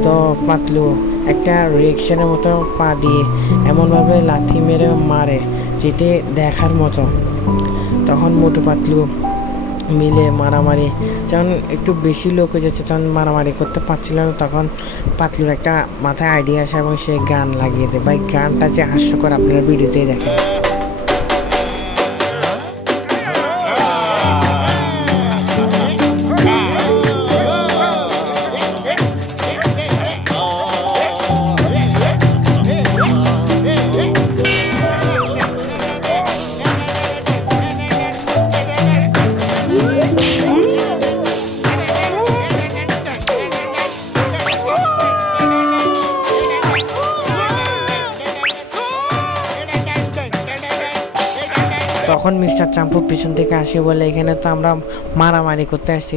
তো পাতলু একটা রিয়েকশনের মতো পা দিয়ে এমনভাবে লাথি মেরে মারে যেটি দেখার মতো। তখন মোটু পাতলু মিলে মারামারি যখন একটু বেশি লোক হয়ে যাচ্ছে, তখন মারামারি করতে পারছিল না। তখন পাতলুর একটা মাথায় আইডিয়া আসে এবং সে গান লাগিয়ে দেয়। ভাই গানটা যে হাস্যকর, আপনারা ভিডিওতেই দেখেন। তখন মিস্টার চাম্পু পিছন থেকে আসে বলে, এখানে তো আমরা মারামারি করতে আসছি,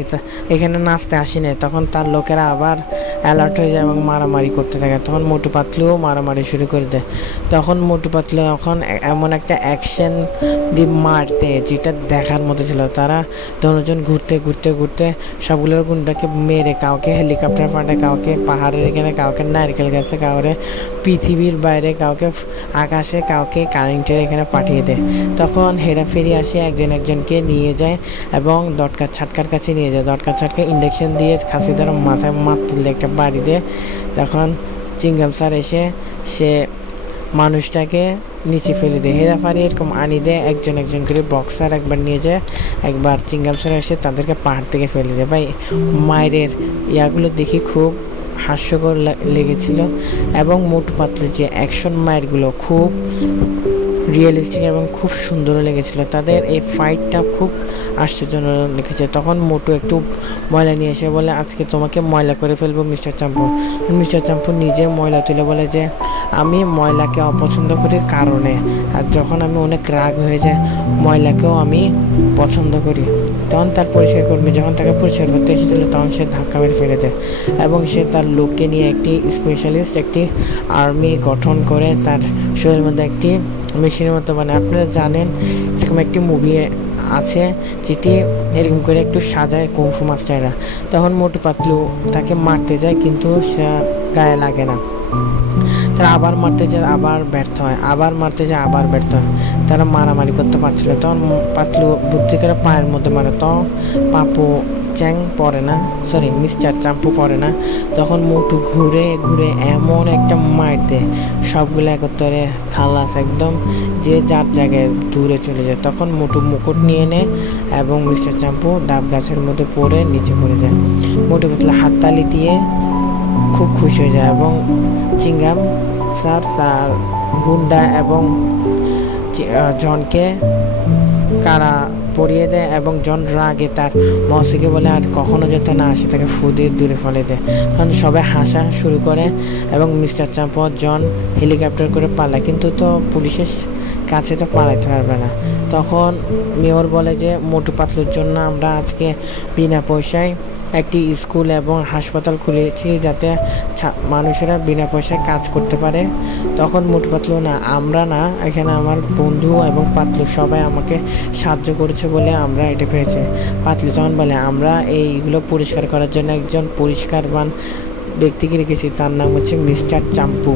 এখানে নাচতে আসি না। তখন তার লোকেরা আবার অ্যালার্ট হয়ে যায় এবং মারামারি করতে থাকে। তখন মোটু পাতলুও মারামারি শুরু করে দেয়। তখন মোটু পাতলু এখন এমন একটা অ্যাকশন দিয়ে মারতে যেটা দেখার মতো ছিল। তারা দুজন ঘুরতে ঘুরতে ঘুরতে সবগুলোর গুন্ডাকে মেরে কাউকে হেলিকপ্টার পাঠায়, কাউকে পাহাড়ের এখানে, কাউকে নারকেল গাছে, কাউকে পৃথিবীর বাইরে, কাউকে আকাশে, কাউকে কারেন্টের এখানে পাঠিয়ে দেয়। তখন হেরাফেরি আসে একজনকে নিয়ে যায় এবং দটকার ছাটকার কাছে নিয়ে যায়। দটকার ছাটকা ইঞ্জেকশন দিয়ে খাসিদার মাথায় তুললে একটা বাড়ি দেয়। তখন চিংগাম স্যার এসে সে মানুষটাকে নিচে ফেলে দেয়। হেরাফেরি এরকম আনি দেয় একজন করে। বক্সার একবার নিয়ে যায়, একবার চিংগাম স্যার এসে তাদেরকে পাহাড় থেকে ফেলে দেয়। ভাই মায়ের ইয়াগুলো দেখি খুব হাস্যকর লেগেছিল এবং মোটু পাতলু যে অ্যাকশন মায়েরগুলো খুব রিয়েলিস্টিক এবং খুব সুন্দরও লেগেছিল। তাদের এই ফাইটটা খুব আশ্চর্যজনক লেগেছে। তখন মোটু একটু ময়লা নিয়ে এসে বলে, আজকে তোমাকে ময়লা করে ফেলবো মিস্টার চাম্পু। মিস্টার চাম্পু নিজে ময়লা তুলে বলে যে আমি ময়লাকে অপছন্দ করি কারণে, আর যখন আমি অনেক রাগ হয়ে যায় ময়লাকেও আমি পছন্দ করি। তখন তার পরিষ্কার কর্মী যখন তাকে পরিষ্কার করতে এসেছিল তখন সে ধাক্কা মেরে ফেলে দেয় এবং সে তার লোককে নিয়ে একটি স্পেশালিস্ট একটি আর্মি গঠন করে তার শরীরের মধ্যে একটি মেশিনের মতো। মানে আপনারা জানেন এরকম একটি মুভি আছে যেটি এরকম করে একটু সাজায় কুংফু মাস্টাররা। তখন মোটু পাতলু তাকে মারতে যায় কিন্তু সে গায়ে লাগে না। তারা আবার মারতে যায়, আবার ব্যর্থ হয়, আবার মারতে যায়, আবার ব্যর্থ হয়। তারা মারামারি করতে পারছিল। তখন পাতলু বুদ্ধি করে পায়ের মধ্যে মারে। তো পাপু চ্যাং পড়ে না, সরি মিস্টার চাম্পু পড়ে না। তখন মোটু ঘুরে ঘুরে এমন একটা মার দেয় সবগুলো একত্রে খালাস, একদম যে যার জায়গায় দূরে চলে যায়। তখন মোটু মুকুট নিয়ে নেয় এবং মিস্টার চাম্পু ডাব গাছের মধ্যে পড়ে নিচে পড়ে যায়। মোটু পাতলু হাততালি দিয়ে খুব খুশি হয়ে যায় এবং চিংগাম স্যার তার গুন্ডা এবং জনকে কারা পরিয়ে দেয় এবং জন রাগে তার মহসিকে বলে আর কখনো যাতে না আসে, তাকে ফু দিয়ে দূরে ফেলে দেয়। তখন সবাই হাসা শুরু করে এবং মিস্টার চাম্পু জন হেলিকপ্টার করে পালায়, কিন্তু তো পুলিশের কাছে তো পালাইতে পারবে না। তখন মেয়র বলে যে মোটু পাতলুর জন্য আমরা আজকে বিনা পয়সায় একটি স্কুল এবং হাসপাতাল খুলেছি, যাতে মানুষেরা বিনা পয়সায় কাজ করতে পারে। তখন মোটু পাতলু না, আমরা না, এখানে আমার বন্ধু এবং পাতলু সবাই আমাকে সাহায্য করেছে বলে আমরা এটা পেরেছি। পাতলু তখন বলে আমরা এইগুলো পরিষ্কার করার জন্য একজন পরিষ্কারবান ব্যক্তিকে রেখেছি, তার নাম হচ্ছে মিস্টার চাম্পু।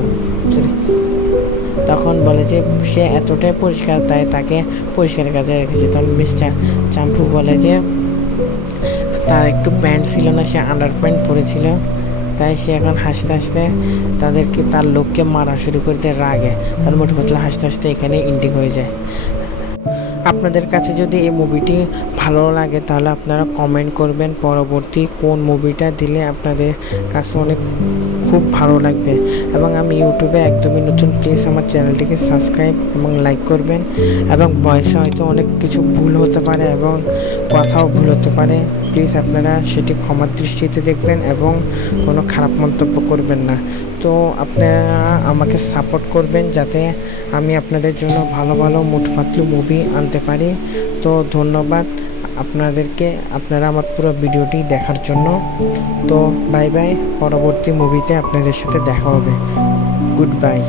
তখন বলে যে সে এতটাই পরিষ্কার তাই তাকে পরিষ্কারের কাজে রেখেছে। তখন মিস্টার চাম্পু বলে যে তার একটু প্যান্ট ছিল না, সে আন্ডার প্যান্ট পরেছিল, তাই সে এখন হাসতে হাসতে তার লোককে মারা শুরু করতে রাগে। তার মোটু পাতলু হাসতে হাসতে এখানে এন্ডিং হয়ে যায়। আপনাদের কাছে যদি এই মুভিটি ভালো লাগে তাহলে আপনারা কমেন্ট করবেন পরবর্তী কোন মুভিটা দিলে আপনাদের কাছে অনেক খুব ভালো লাগবে। এবং আমি ইউটিউবে একদমই নতুন, প্লিজ আমার চ্যানেলটিকে সাবস্ক্রাইব এবং লাইক করবেন। এবং বয়সে হয়তো অনেক কিছু ভুল হতে পারে এবং কথাও ভুল হতে পারে, প্লিজ আপনারা সেটি ক্ষমার দৃষ্টিতে দেখবেন এবং কোনো খারাপ মন্তব্য করবেন না। তো আপনারা আমাকে সাপোর্ট করবেন যাতে আমি আপনাদের জন্য ভালো ভালো মোটু পাতলু মুভি আনতে পারি। তো ধন্যবাদ আপনাদেরকে, আপনারা আমার পুরো ভিডিওটি দেখার জন্য। তো বাই বাই, পরবর্তী মুভিতে আপনাদের সাথে দেখা হবে। Good bye.